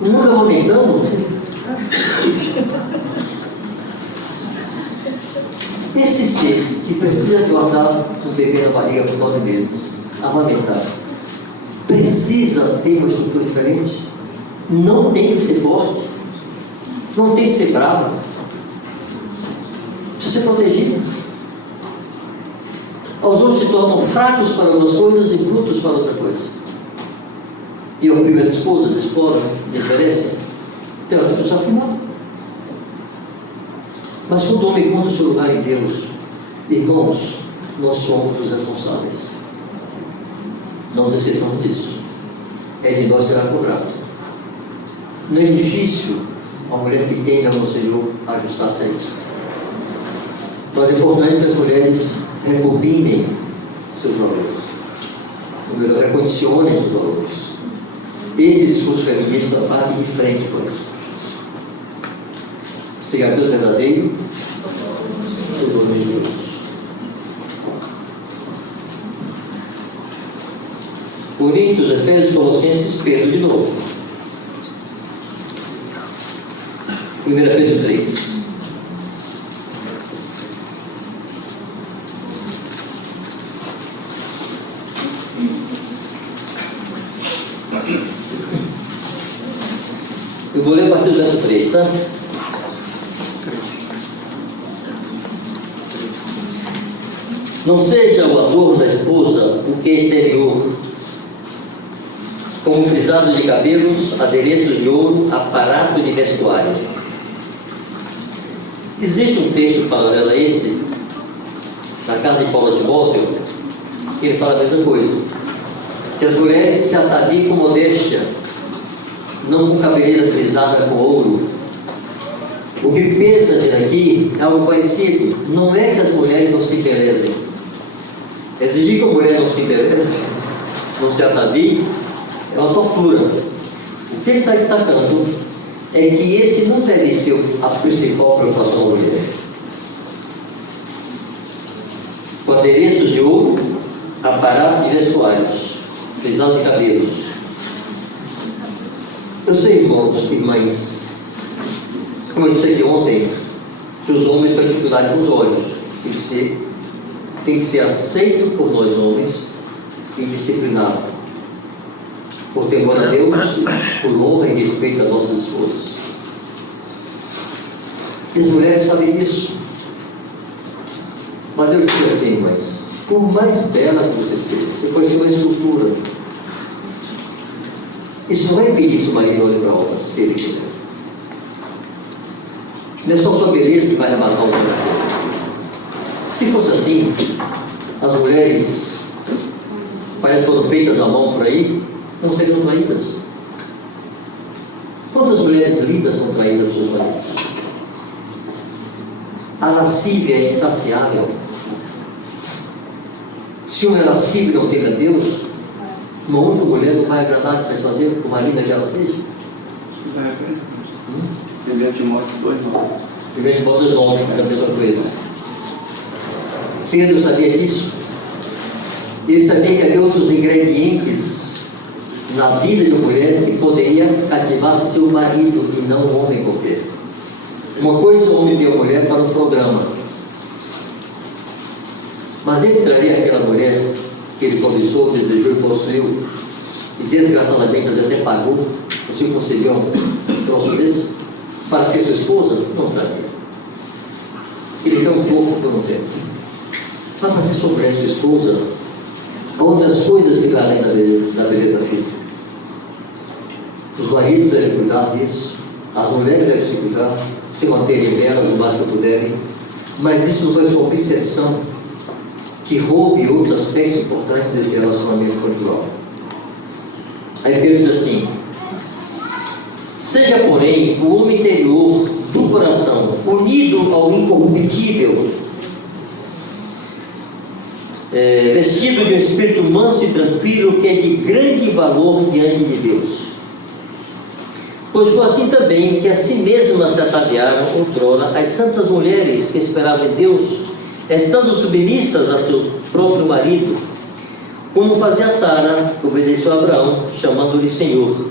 Nunca amamentando. Esse ser que precisa guardar um bebê na barriga por 9 meses, amamentar, precisa ter uma estrutura diferente. Não tem que ser forte, não tem que ser bravo, precisa ser protegido. Os homens se tornam fracos para algumas coisas e brutos para outra coisa. E oprimem as esposas, exploram, desmerecem. Tem outra pessoa afirmada. Mas quando o homem encontra o seu lugar em Deus, irmãos, nós somos os responsáveis. Não nos esqueçamos disso. É de nós será cobrado. Não é difícil uma mulher que tenha no Senhor ajustar-se a isso. Mas é importante que as mulheres rebobinem seus valores. Ou melhor, recondicionem seus valores. Esse discurso feminista bate de frente com isso. Seja Deus verdadeiro, seja o nome de Deus. Coríntios, Efésios, Colossenses, Pedro de novo. 1 Pedro 3. Eu vou ler a partir do verso 3, tá? Não seja o adorno da esposa o que é exterior, como frisado de cabelos, adereços de ouro, aparato de vestuário. Existe um texto paralelo a esse, na carta de Paulo a Timóteo, que ele fala a mesma coisa, que as mulheres se ataviem com modéstia, não com cabeleira frisada com ouro. O que Pedro está dizendo aqui é algo parecido. Não é que as mulheres não se embelezem. Exigir que a mulher não se embeleze, não se atavie, é uma tortura. O que ele está destacando é que esse não deve ser a principal preocupação da mulher. Com adereços de ouro, aparato de vestuários, frisado de cabelos. Eu sei, irmãos e irmãs, como eu disse aqui ontem, que os homens têm dificuldade com os olhos. Tem que ser aceito por nós homens e disciplinado, por temor a Deus, por honra e respeito às nossas esposas. E as mulheres sabem disso. Mas eu disse assim, irmãs, por mais bela que você seja, você pode ser uma escultura. Isso não vai impedir seu marido olhar para outra, se ele quiser. Não é só sua beleza que vai arrebatar o homem daquele. Se fosse assim, as mulheres, parece que foram feitas à mão por aí, não seriam traídas. Quantas mulheres lindas são traídas dos seus maridos? A lascívia é insaciável. Se uma é lascívia e não teme a Deus, uma outra mulher não vai agradar de satisfazer, por mais linda que ela seja? Primeiro Timóteo 2:9. Primeiro Timóteo 2:9, é a mesma coisa. Pedro sabia disso. Ele sabia que havia outros ingredientes na vida de uma mulher que poderia cativar seu marido e não um homem qualquer. Uma coisa o homem deu a mulher para um programa, mas ele traria aquela mulher que ele cobiçou, desejou e possuiu, e desgraçadamente até pagou, você concedeu um troço desse, para ser sua esposa? Não traria. Ele quer um corpo que eu não tenho. Mas para ser sua mulher, sua esposa, há outras coisas que vai além da beleza física. Os maridos devem cuidar disso, as mulheres devem se cuidar, se manterem belas o mais que puderem, mas isso não vai ser uma obsessão que roube outros aspectos importantes desse relacionamento conjugal. Aí Pedro diz assim: seja, porém, o homem interior do coração unido ao incorruptível, vestido de um espírito manso e tranquilo, que é de grande valor diante de Deus. Pois foi assim também que a si mesmas se ataviaram outrora as santas mulheres que esperavam em Deus, estando submissas a seu próprio marido, como fazia Sara, que obedeceu a Abraão, chamando-lhe Senhor,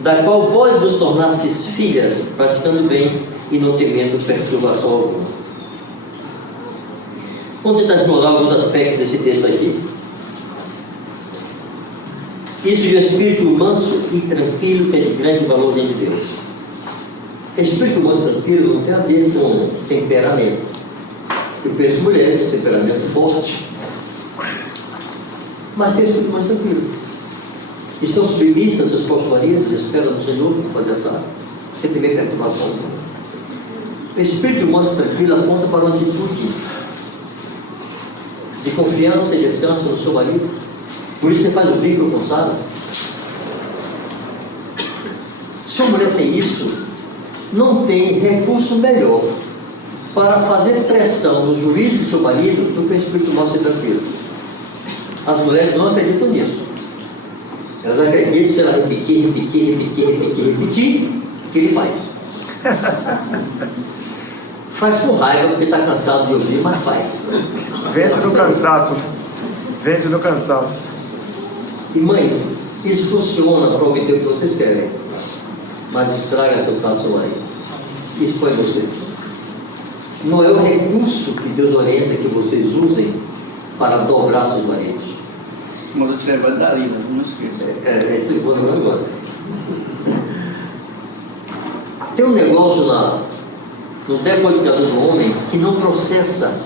da qual vós vos tornastes filhas, praticando bem e não temendo perturbação alguma. Vamos tentar explorar alguns aspectos desse texto aqui. Isso de um espírito manso e tranquilo, que é de grande valor diante de Deus. Espírito manso e tranquilo não tem a ver com temperamento. Eu conheço mulheres, temperamento forte, mas tem espírito manso e tranquilo. Estão submissas a seus próprios maridos, esperam no Senhor para fazer essa, sem temer perturbação. O espírito manso e tranquilo aponta para uma atitude de confiança e descanso no seu marido. Por isso você faz o vínculo com Sara. Se uma mulher tem isso, não tem recurso melhor para fazer pressão no juízo do seu marido do que o espírito manso e tranquilo. As mulheres não acreditam nisso. Elas acreditam se ela repetir, que ele faz. Faz com raiva porque está cansado de ouvir, mas faz. Vence no cansaço. Vence no cansaço. E mães, isso funciona para obter o que vocês querem, mas estraga seu trato do seu marido. expõe vocês. Não é o recurso que Deus orienta que vocês usem para dobrar seus maridos. Muda de trabalho da Lila, não esqueça. Esse eu vou lembrar agora. Tem um negócio no decodificador do homem que não processa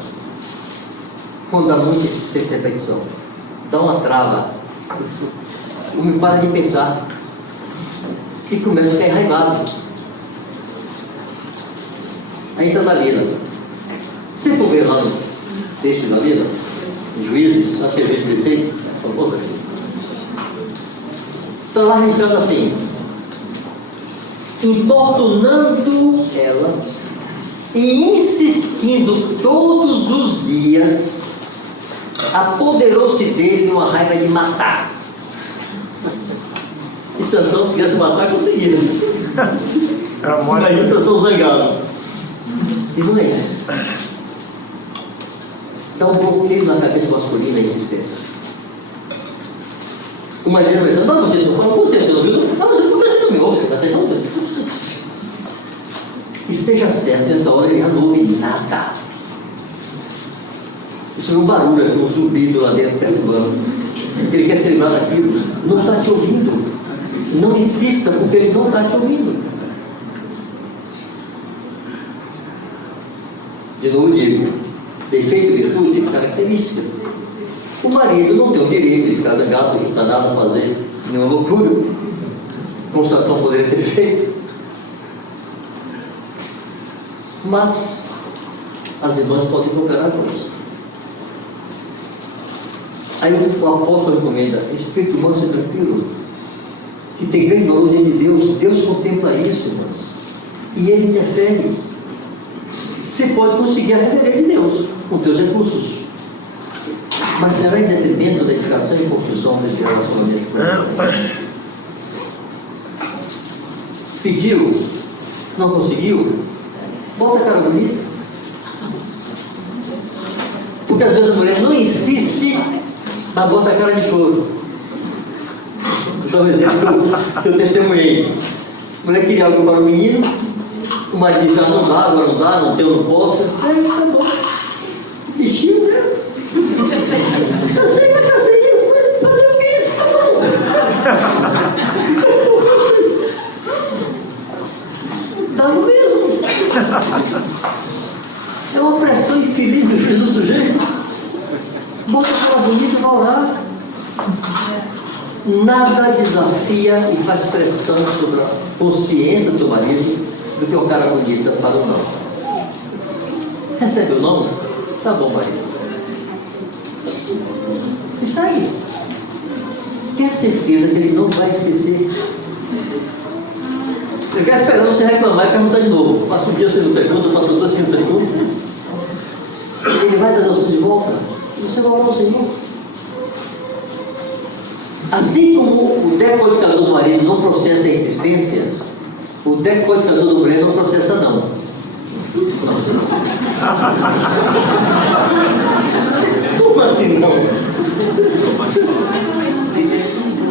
quando há muita insistência e repetição. Dá uma trava. O homem para de pensar e começa a ficar enraivado. Aí está na Lila. Se for ver lá no texto da Lila, em Juízes, acho que é Juízes 16, por favor. Está lá registrado assim: importunando ela e insistindo todos os dias, apoderou-se dele numa raiva de matar. E Sansão, se quisesse matar, conseguiram. Mas Sansão zangado. E não é isso. Dá um bloqueio na cabeça masculina a insistência. O marido vai dizendo: não, você não fala com você não viu? Não, você não me ouve, você está atenção. Esteja certo, nessa hora ele já não ouve nada. Isso é um barulho aqui, um zumbido lá dentro, perturbando. Ele quer se livrar daquilo, não está te ouvindo. Não insista, porque ele não está te ouvindo. De novo digo, defeito, virtude, característica. O marido não tem o direito de ficar zangado, não está nada a fazer, nenhuma loucura, como Sansão poderia ter feito. Mas as irmãs podem cooperar com isso. Aí o apóstolo recomenda: espírito manso e tranquilo, que tem grande valor diante de Deus. Deus contempla isso, irmãs, e Ele interfere. Você pode conseguir a revelia de Deus com teus recursos, mas será em detrimento da edificação e construção desse relacionamento. Pediu, não conseguiu, bota a cara bonita. Porque às vezes a mulher não insiste, mas bota a cara de choro. Só um exemplo que eu testemunhei. A mulher queria algo para o menino, o marido disse: ah, não dá, agora não dá, não tem, eu não posso. Aí tá bom. Bichinho, né? Eu sei que eu sei isso, mas fazer o quê? Tá bom. Dá no mesmo. É uma pressão infeliz do juízo do sujeito. Bota aquela bonita e vai orar. Nada desafia e faz pressão sobre a consciência do teu marido do que o cara bonita para o não. Recebe o não? Tá bom, marido. Isso aí. Tenha certeza que ele não vai esquecer. Ele fica esperando você reclamar e perguntar de novo. Passa um dia você não pergunta, passa outro assim não pergunta. Ele vai trazer você de volta e você vai orar ao Senhor. Assim como o decodificador do marido não processa a insistência, o decodificador da mulher não processa não. Como assim não?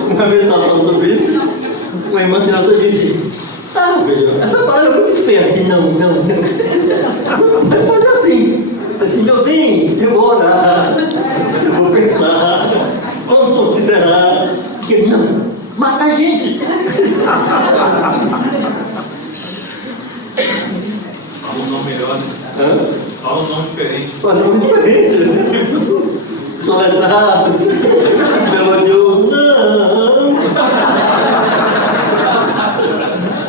Uma vez eu estava falando sobre isso, uma irmã senadora disse: ah, veja, essa palavra é muito feia assim, não. Vai fazer assim, meu bem, eu vou orar, eu vou pensar, vamos considerar, que não, mata a gente. Fala um nome melhor, né? Fala um nome diferente. Fala um nome diferente. Soletrado, melodioso, não.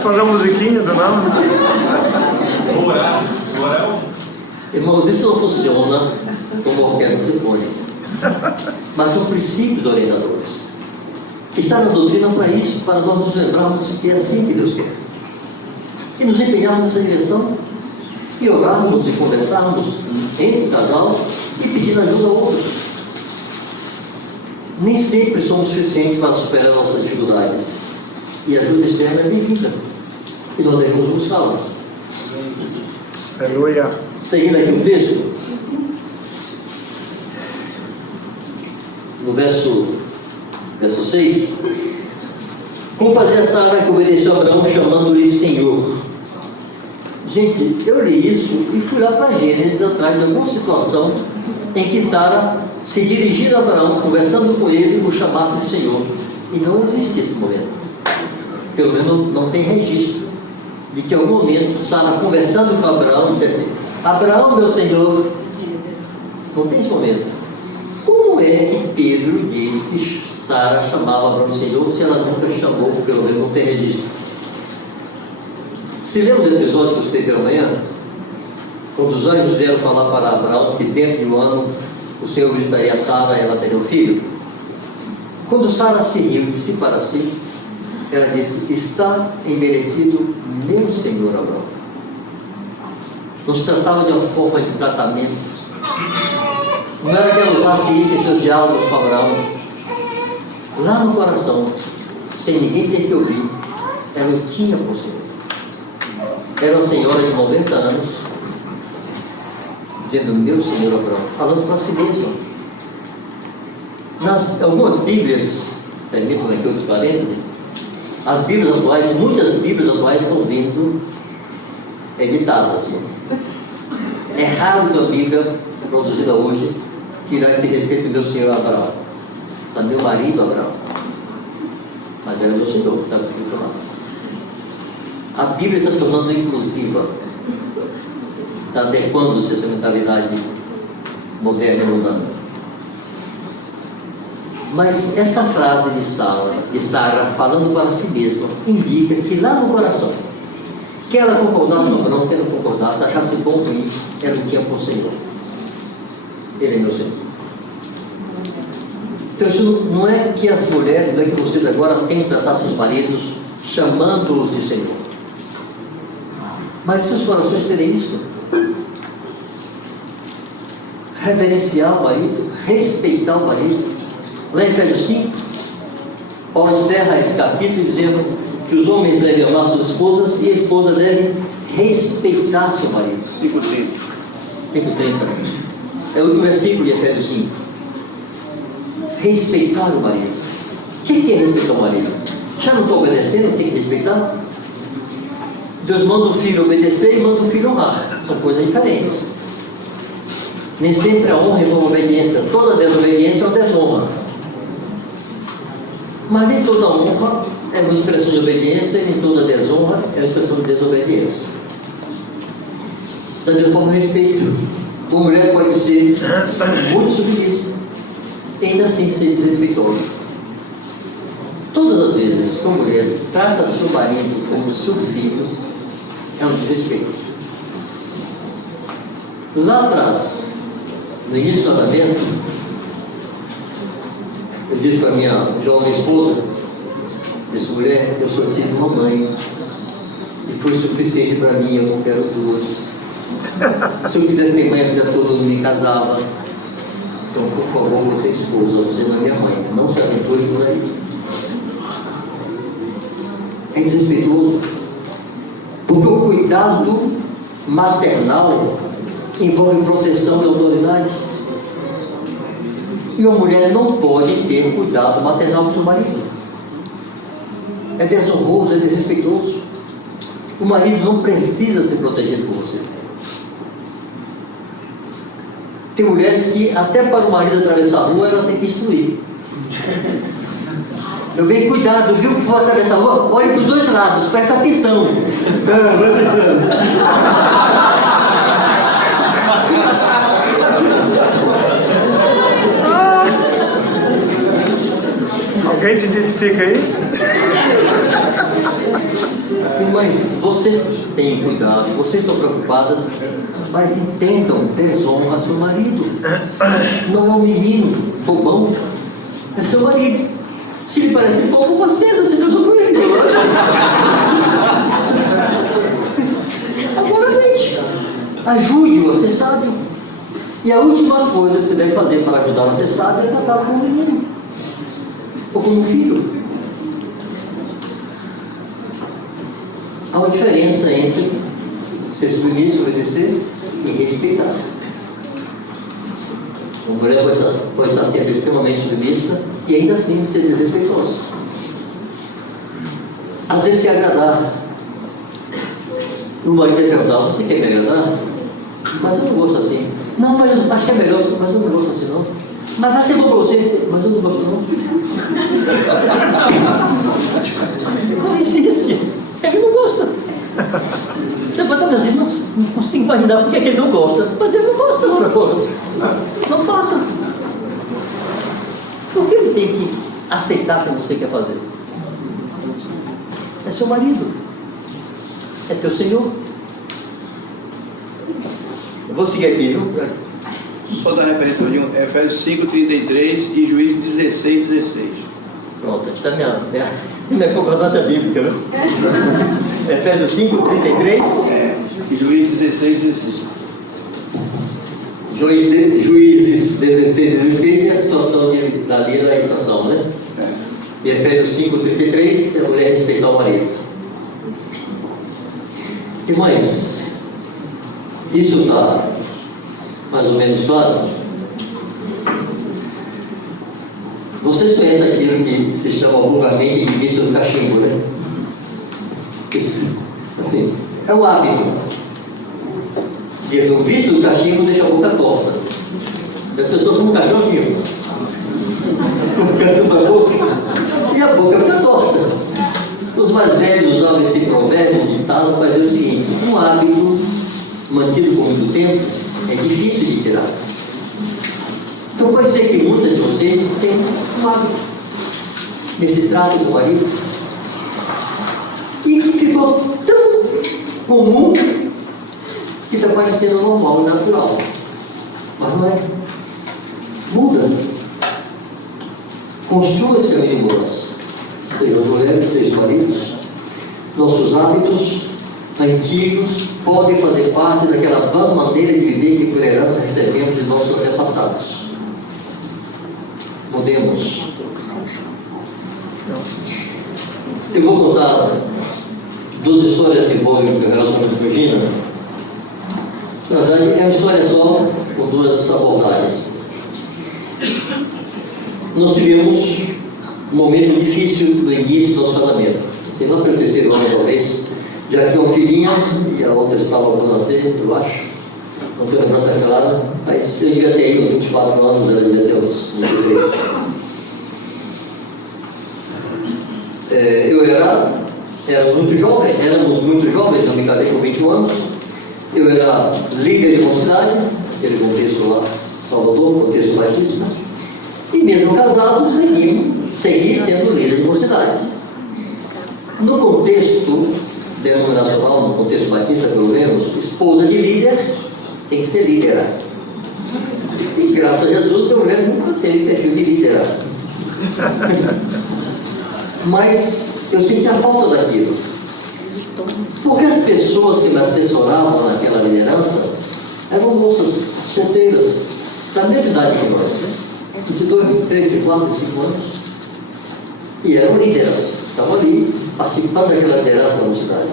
Fazer uma musiquinha do nome. Orar é um. Irmãos, isso não funciona como orquestra sinfônica, mas são princípios orientadores. Está na doutrina para isso, para nós nos lembrarmos que é assim que Deus quer. E nos empenharmos nessa direção, e orarmos e conversarmos entre o casal e pedir ajuda a outros. Nem sempre somos suficientes para superar nossas dificuldades, e a ajuda externa é bem-vinda, e nós devemos buscá-la. Aleluia. Seguindo aqui o texto, no verso 6, como fazia Sara que obedeceu a Abraão chamando-lhe Senhor. Gente, eu li isso e fui lá para Gênesis atrás de alguma situação em que Sara se dirigira a Abraão, conversando com ele, e o chamasse de Senhor. E não existe esse momento. Pelo menos não tem registro de que em algum momento Sara conversando com Abraão disse assim: Abraão, meu Senhor. Não tem esse momento. Como é que Pedro diz que Sara chamava Abraão de Senhor se ela nunca chamou? Pelo menos não tem registro. Se lembra do episódio que eu citei pela manhã? Quando os anjos vieram falar para Abraão que dentro de um ano o Senhor visitaria Sara e ela teria um filho. Quando Sara se riu e disse para si, ela disse: está envelhecido meu Senhor Abraão. Não se tratava de uma forma de tratamento. Não era que ela usasse isso em seus diálogos com Abraão. Lá no coração, sem ninguém ter que ouvir, ela o tinha por Senhor. Era uma senhora de 90 anos, dizendo: meu Senhor Abraão, falando para si mesma. Nas algumas Bíblias, permitam aqui outro parêntese, as Bíblias atuais, muitas Bíblias atuais estão vindo editadas. É raro uma Bíblia produzida hoje que irá ter respeito ao meu Senhor Abraão, a meu marido Abraão, mas era meu Senhor que estava escrito lá. A Bíblia está se tornando inclusiva, está adequando-se a essa mentalidade moderna e mundana. Mas essa frase de Sara, falando para si mesma, indica que lá no coração, quer ela concordasse ou não, quer não concordasse, achasse bom ou ruim, ela não tinha por Senhor. Ele é meu Senhor. Então isso não é que as mulheres, não é que vocês agora têm que tratar seus maridos chamando-os de Senhor. Mas seus corações terem isso. Reverenciar o marido, respeitar o marido. Lá em Efésios 5, Paulo encerra esse capítulo dizendo que os homens devem amar suas esposas e a esposa deve respeitar seu marido. 5:30. É o último versículo de Efésios 5. Respeitar o marido. O que é respeitar o marido? Já não estou obedecendo, tem que respeitar? Deus manda o filho obedecer e manda o filho honrar. São coisas diferentes. Nem sempre a honra é uma obediência. Toda desobediência é uma desonra. Mas nem toda honra é uma expressão de obediência e nem toda desonra é uma expressão de desobediência. Da mesma forma, respeito. Uma mulher pode ser muito submissa e ainda assim ser desrespeitosa. Todas as vezes que uma mulher trata seu marido como seu filho, é um desrespeito. Lá atrás, no início do casamento, eu disse para minha jovem esposa, disse: mulher, eu só tive uma mãe e foi suficiente para mim, eu não quero duas. Se eu quisesse ter mãe a vida toda, eu não me casava. Então, por favor, você é esposa, você não é minha mãe, não se aventure por aí. É desrespeitoso, porque o cuidado maternal envolve proteção e autoridade. E uma mulher não pode ter cuidado maternal com seu marido. É desonroso, é desrespeitoso. O marido não precisa se proteger por você. Tem mulheres que até para o marido atravessar a rua ela tem que instruir. Meu bem, cuidado, viu que for atravessar a rua? Olhe para os dois lados, presta atenção. Alguém se identifica aí? Mas vocês têm cuidado, vocês estão preocupadas, mas entendam, desonra seu marido. Não é um menino bobão, é seu marido. Se lhe parece bobo, vocês desonram ele. Agora, gente, ajude-o a ser sábio. E a última coisa que você deve fazer para ajudá-lo a ser sábio é tratar como um menino ou como um filho. Há uma diferença entre ser submisso, obedecer e respeitar. Uma mulher pode estar sendo extremamente submissa e ainda assim ser desrespeitosa. Às vezes quer agradar. O marido ia perguntar, você quer me agradar? Mas eu não gosto assim. Não, mas eu acho que é melhor, mas eu não gosto assim não. Mas vai ser bom para você, mas eu não gosto não. Não insiste, ele não gosta. Você vai estar dizendo, não consigo imaginar porque ele não gosta, mas ele não gosta de outra coisa. Não faça. Por que ele tem que aceitar o que você quer fazer? É seu marido, é teu Senhor. Eu vou seguir aqui, viu? Só dar referência para Efésios 5:33 e Juízes 16:16. Pronto, aqui está minha concordância bíblica, viu? Efésios 5:33 E Juízes 16:16. Juízes 16 é a situação dali da estação, né? E Efésios 5:33 é a mulher respeitar o marido. Irmãs, isso está mais ou menos claro? Vocês conhecem aquilo que se chama vulgarmente de vício do cachimbo, né? Assim, é um hábito. Diz, o vício do cachimbo deixa a boca torta. As pessoas tomam cachorrinho, cantando a boca, e a boca fica torta. Os mais velhos usavam esse provérbio, esse ditado, para dizer o seguinte: um hábito mantido por muito tempo é difícil de tirar. Então pode ser que muitas de vocês tenham um hábito nesse trato com o marido e que ficou tão comum que está parecendo normal e natural. Mas não é. Muda. Construa esse caminho de mudança. Sejam mulheres, sejam maridos. Nossos hábitos antigos podem fazer parte daquela vã maneira de viver que por herança recebemos de nossos antepassados. Mudemos. Eu vou contar duas histórias que envolvem o relacionamento com Gina. Na verdade, é uma história só, com duas abordagens. Nós tivemos um momento difícil no início do nosso casamento. Sei lá, pelo terceiro ano, talvez. Já tinha uma filhinha e a outra estava por nascer, eu acho. Não tenho lembrança clara, mas eu devia ter aí uns 24 anos, ela devia ter uns 23. Eu era muito jovem, éramos muito jovens, eu me casei com 21 anos. Eu era líder de mocidade, aquele contexto lá, Salvador, contexto batista. E mesmo casado, segui sendo líder de mocidade. No contexto denominacional, no contexto batista pelo menos, esposa de líder tem que ser líder. E graças a Jesus, meu mulher nunca teve perfil de líder. Mas eu sentia falta daquilo. Porque as pessoas que me assessoravam naquela liderança eram moças solteiras, da mesma idade que nós, 22, 23, 24, 25 anos. E eram líderes, estavam ali, participando daquela liderança da mocidade.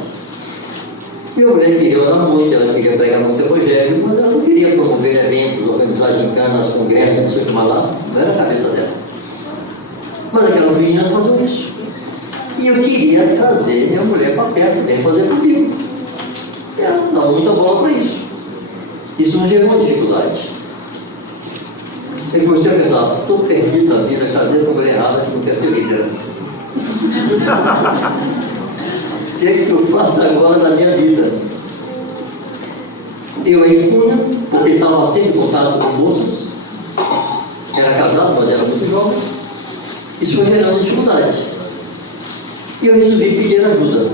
Minha mulher queria orar muito, ela queria pregar muito evangelho, mas ela não queria promover eventos, organizar gincanas, congressos, não sei o que mais lá, não era a cabeça dela. Mas aquelas meninas faziam isso. E eu queria trazer minha mulher para perto, vem fazer comigo. E ela não dava muita bola para isso. Isso nos gerou uma dificuldade. Eu comecei a pensar, estou perdido na vida, casei com a mulher errada que não quer ser líder. O que é que eu faço agora na minha vida? Eu a expunha, porque estava sempre em contato com moças, era casado, mas era muito jovem. Isso foi gerando dificuldade. E eu resolvi pedir ajuda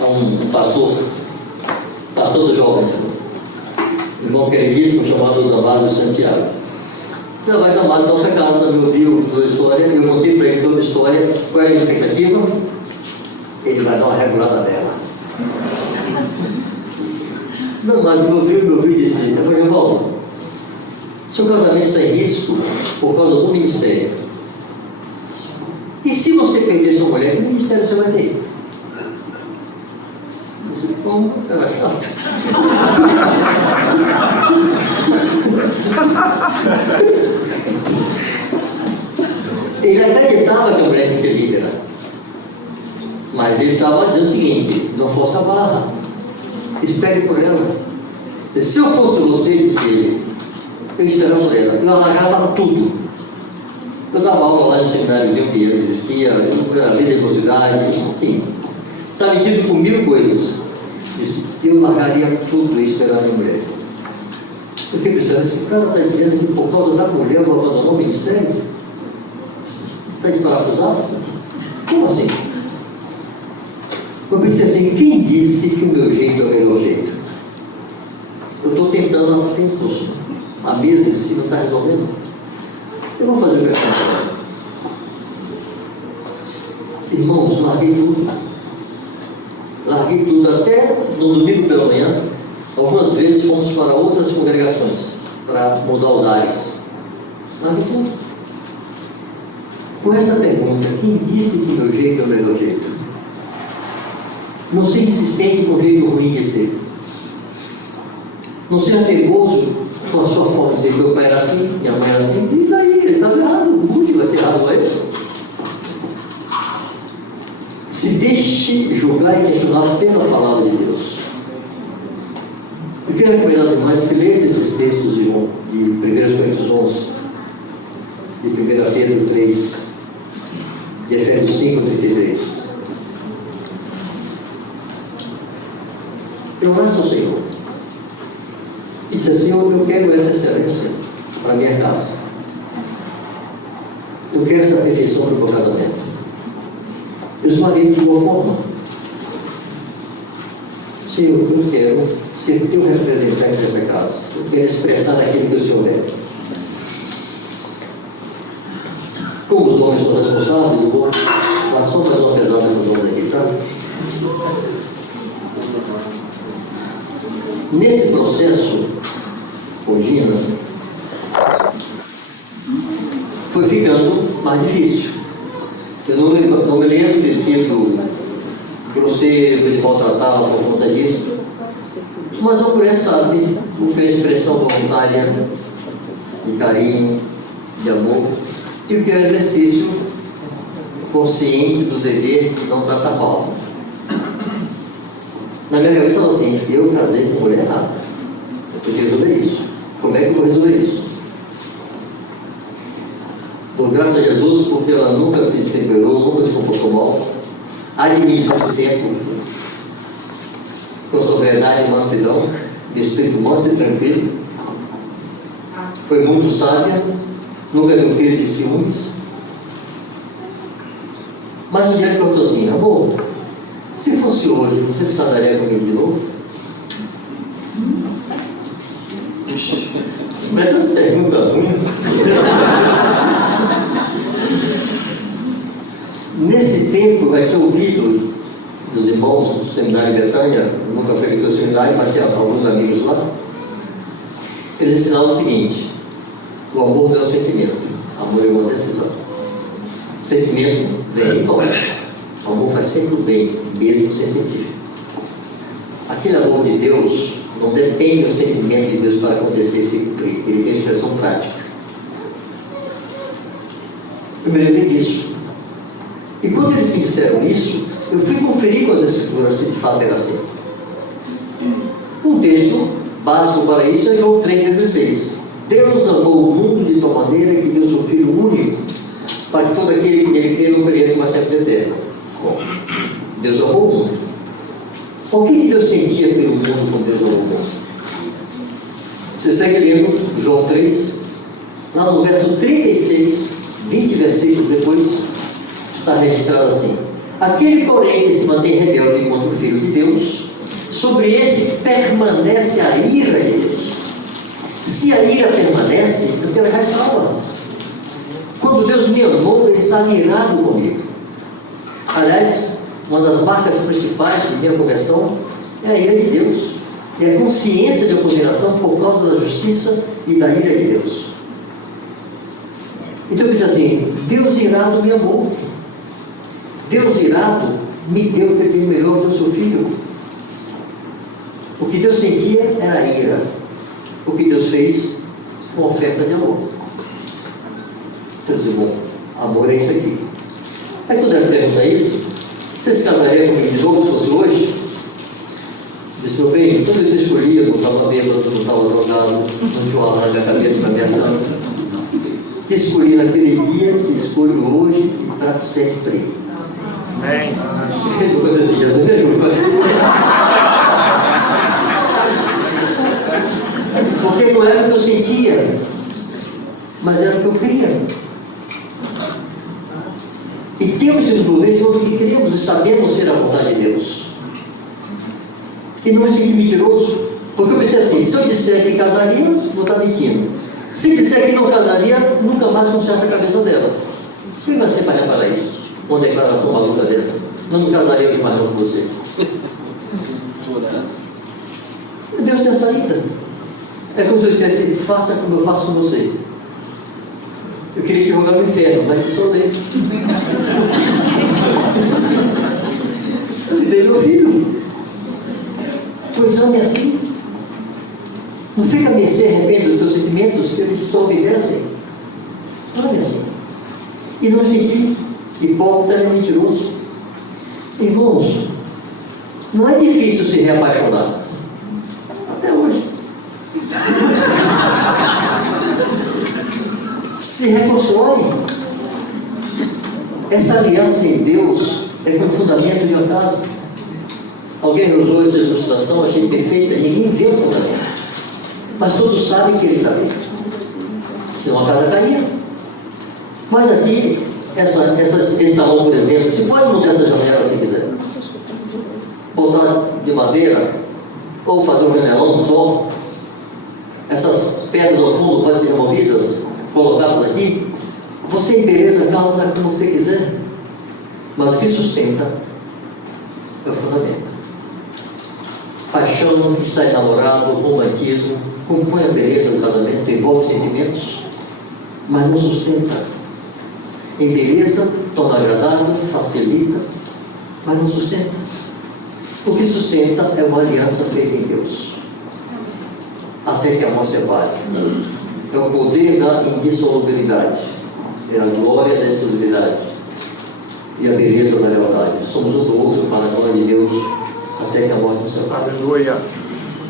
a um pastor dos jovens, um irmão queridíssimo chamado Damásio Santiago. Ele vai Damásio da nossa casa, me ouviu toda a história, eu contei para ele toda a história, qual era a expectativa? Ele vai dar uma regulada dela. Damásio me ouviu e disse: Evangelho, seu casamento está em risco por causa do ministério. E se você perder sua mulher, que ministério você vai ter? Eu falei, como? Era chato. Ele acreditava que a mulher tinha que ser líder. Mas ele estava dizendo o seguinte: não força a barra, espere por ela. Se eu fosse você, disse ele, eu esperava por ela, eu largava tudo. Eu dava aula lá no semináriozinho que existia, eu era líder da cidade, enfim, está metido com 1000 coisas. Disse, eu largaria tudo e esperaria a mulher. Eu fiquei pensando, esse cara está dizendo que por causa da mulher eu vou abandonar o ministério? Está desparafusado? Como assim? Eu pensei assim, quem disse que o meu jeito é o melhor jeito? Eu estou tentando há tempos, há meses, e não está resolvendo. Eu vou fazer o que eu faço. Irmãos, larguei tudo. Larguei tudo, até no domingo pela manhã. Algumas vezes fomos para outras congregações, para mudar os ares. Larguei tudo. Com essa pergunta, quem disse que meu jeito é o melhor jeito? Não seja insistente com o jeito ruim de ser. Não seja perigoso com a sua forma de dizer, meu pai era assim, minha mãe era assim, e daí? Ele está errado, o mundo vai ser errado com ele. Se deixe julgar e questionar pela palavra de Deus. Eu queria recomendar às irmãs que leiam esses textos de 1 Coríntios 11, de 1 Pedro 3, de Efésios 5, 33. Eu orasse ao Senhor e disse assim, eu quero essa excelência para a minha casa. Eu quero essa perfeição para o meu casamento. Eu sou marido de boa forma. Senhor, eu quero ser teu representante dessa casa. Eu quero expressar aquilo que o Senhor é. Como os homens são responsáveis, eu vou dar só mais uma pesada nos homens aqui, tá? Nesse processo, Regina, foi ficando mais difícil. Eu não me lembro de ter sido grosseiro, ele maltratava por conta disso, mas a mulher sabe o que é a expressão voluntária de carinho, de amor, e o que é o exercício consciente do dever de não tratar mal. Na minha cabeça estava assim, eu casei com mulher errada, eu tenho que resolver isso. Como é que eu vou resolver isso? Dou graças a Jesus porque ela nunca se destemperou, nunca se comportou mal, administrou esse tempo com sobriedade e mansidão, de espírito manso e tranquilo, foi muito sábia, nunca deu crise de ciúmes. Mas um dia ele perguntou assim, amor, se fosse hoje, você se casaria comigo de novo? Mas essa pergunta ruim. Nesse tempo, vai ter ouvido dos irmãos do seminário de Betânia, nunca frequentou o seminário, mas tem alguns amigos lá. Eles ensinavam o seguinte: o amor não é um sentimento, o amor é uma decisão. O sentimento vem e volta. O amor faz sempre o bem, mesmo sem sentir. Aquele amor de Deus não depende do sentimento de Deus para acontecer e se cumprir, ele tem expressão prática. Eu me lembrei disso. E quando eles me disseram isso, eu fui conferir com as Escrituras se de fato era assim. Um texto básico para isso é João 3,16. Deus amou o mundo de tal maneira que deu seu Filho único, para que todo aquele que nele crê não pereça, mas sempre eterno. Bom, Deus amou o mundo. O que Deus sentia pelo mundo quando Deus amou o mundo? Você segue lendo João 3, lá no verso 36, 20 versículos depois, está registrado assim: aquele, porém, que se mantém rebelde contra o Filho de Deus, sobre esse permanece a ira de Deus. Se a ira permanece, eu quero restaurá-la. Quando Deus me amou, Ele está irado comigo. Aliás, uma das marcas principais de minha conversão é a ira de Deus. É a consciência de condenação por causa da justiça e da ira de Deus. Então eu disse assim: Deus irado me amou. Deus irado me deu o que ele tem melhor que o seu filho. O que Deus sentia era a ira. O que Deus fez foi uma oferta de amor. Então eu disse, bom, amor é isso aqui. Aí quando ela pergunta isso, Você se casaria comigo de novo se fosse hoje? Disse, meu bem, quando eu te escolhi, eu não estava bêbado, não estava drogado, não tinha uma arma na minha cabeça para me assar. Te escolhi naquele dia, te escolho hoje e para sempre. Amém. Coisa assim, Jesus me ajuda. Porque não era o que eu sentia, mas era o que eu queria. E temos que nos mover segundo o que queremos, e sabemos ser a vontade de Deus. E não me sinto mentiroso, porque eu pensei assim, se eu disser que casaria, vou estar mentindo. Se disser que não casaria, nunca mais conserta a cabeça dela. O que vai ser para reparar isso? Uma declaração maluca dessa. Não me casaria hoje mais com você. Deus tem a saída. É como se eu dissesse, faça como eu faço com você. Eu queria te jogar no inferno, mas te salvei. Eu te dei meu filho. Pois ame assim. Não fica a mercê, arrepende dos teus sentimentos, que eles só obedecem. Ame assim. E não sentir hipócrita nem mentiroso. Irmãos, não é difícil se reapaixonar. Até hoje. Se reconstrói. Essa aliança em Deus é com o fundamento de uma casa. Alguém usou essa ilustração, achei perfeita, ninguém vê o fundamento. Mas todos sabem que ele está bem. Senão a casa caía. Mas aqui, esse salão, por exemplo, você pode mudar essa janela se quiser. Botar de madeira, ou fazer um janelão só. Essas pedras ao fundo podem ser removidas, colocadas aqui. Você embeleza a casa como você quiser. Mas o que sustenta é o fundamento. Paixão, estar enamorado, romantismo, compõe a beleza do casamento, envolve sentimentos, mas não sustenta. Embeleza, torna agradável, facilita, mas não sustenta. O que sustenta é uma aliança feita em Deus, até que a morte separe. É o poder da indissolubilidade, é a glória da exclusividade e a beleza da lealdade. Somos um do outro para a glória de Deus, até que a morte nos separe. Aleluia.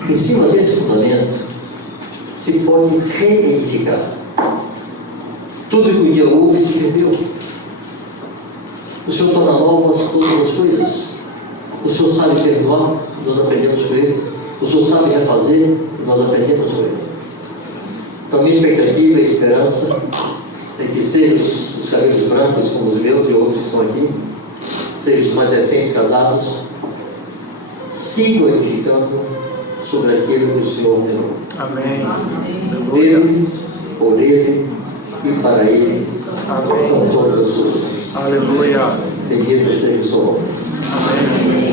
Em cima desse fundamento se pode reedificar. Tudo que um dia houve se perdeu. O Senhor torna novas todas as coisas. O Senhor sabe perdoar, nós aprendemos com Ele. O Senhor sabe refazer, nós aprendemos com Ele. Então a minha expectativa e esperança é que sejam os cabelos brancos como os meus e outros que estão aqui, sejam os mais recentes casados, sigam edificando sobre aquilo que o Senhor ordenou. Amém. Dele, por Ele e para Ele Amém. são todas as coisas. Aleluia. Bendito seja o seu nome. Amém.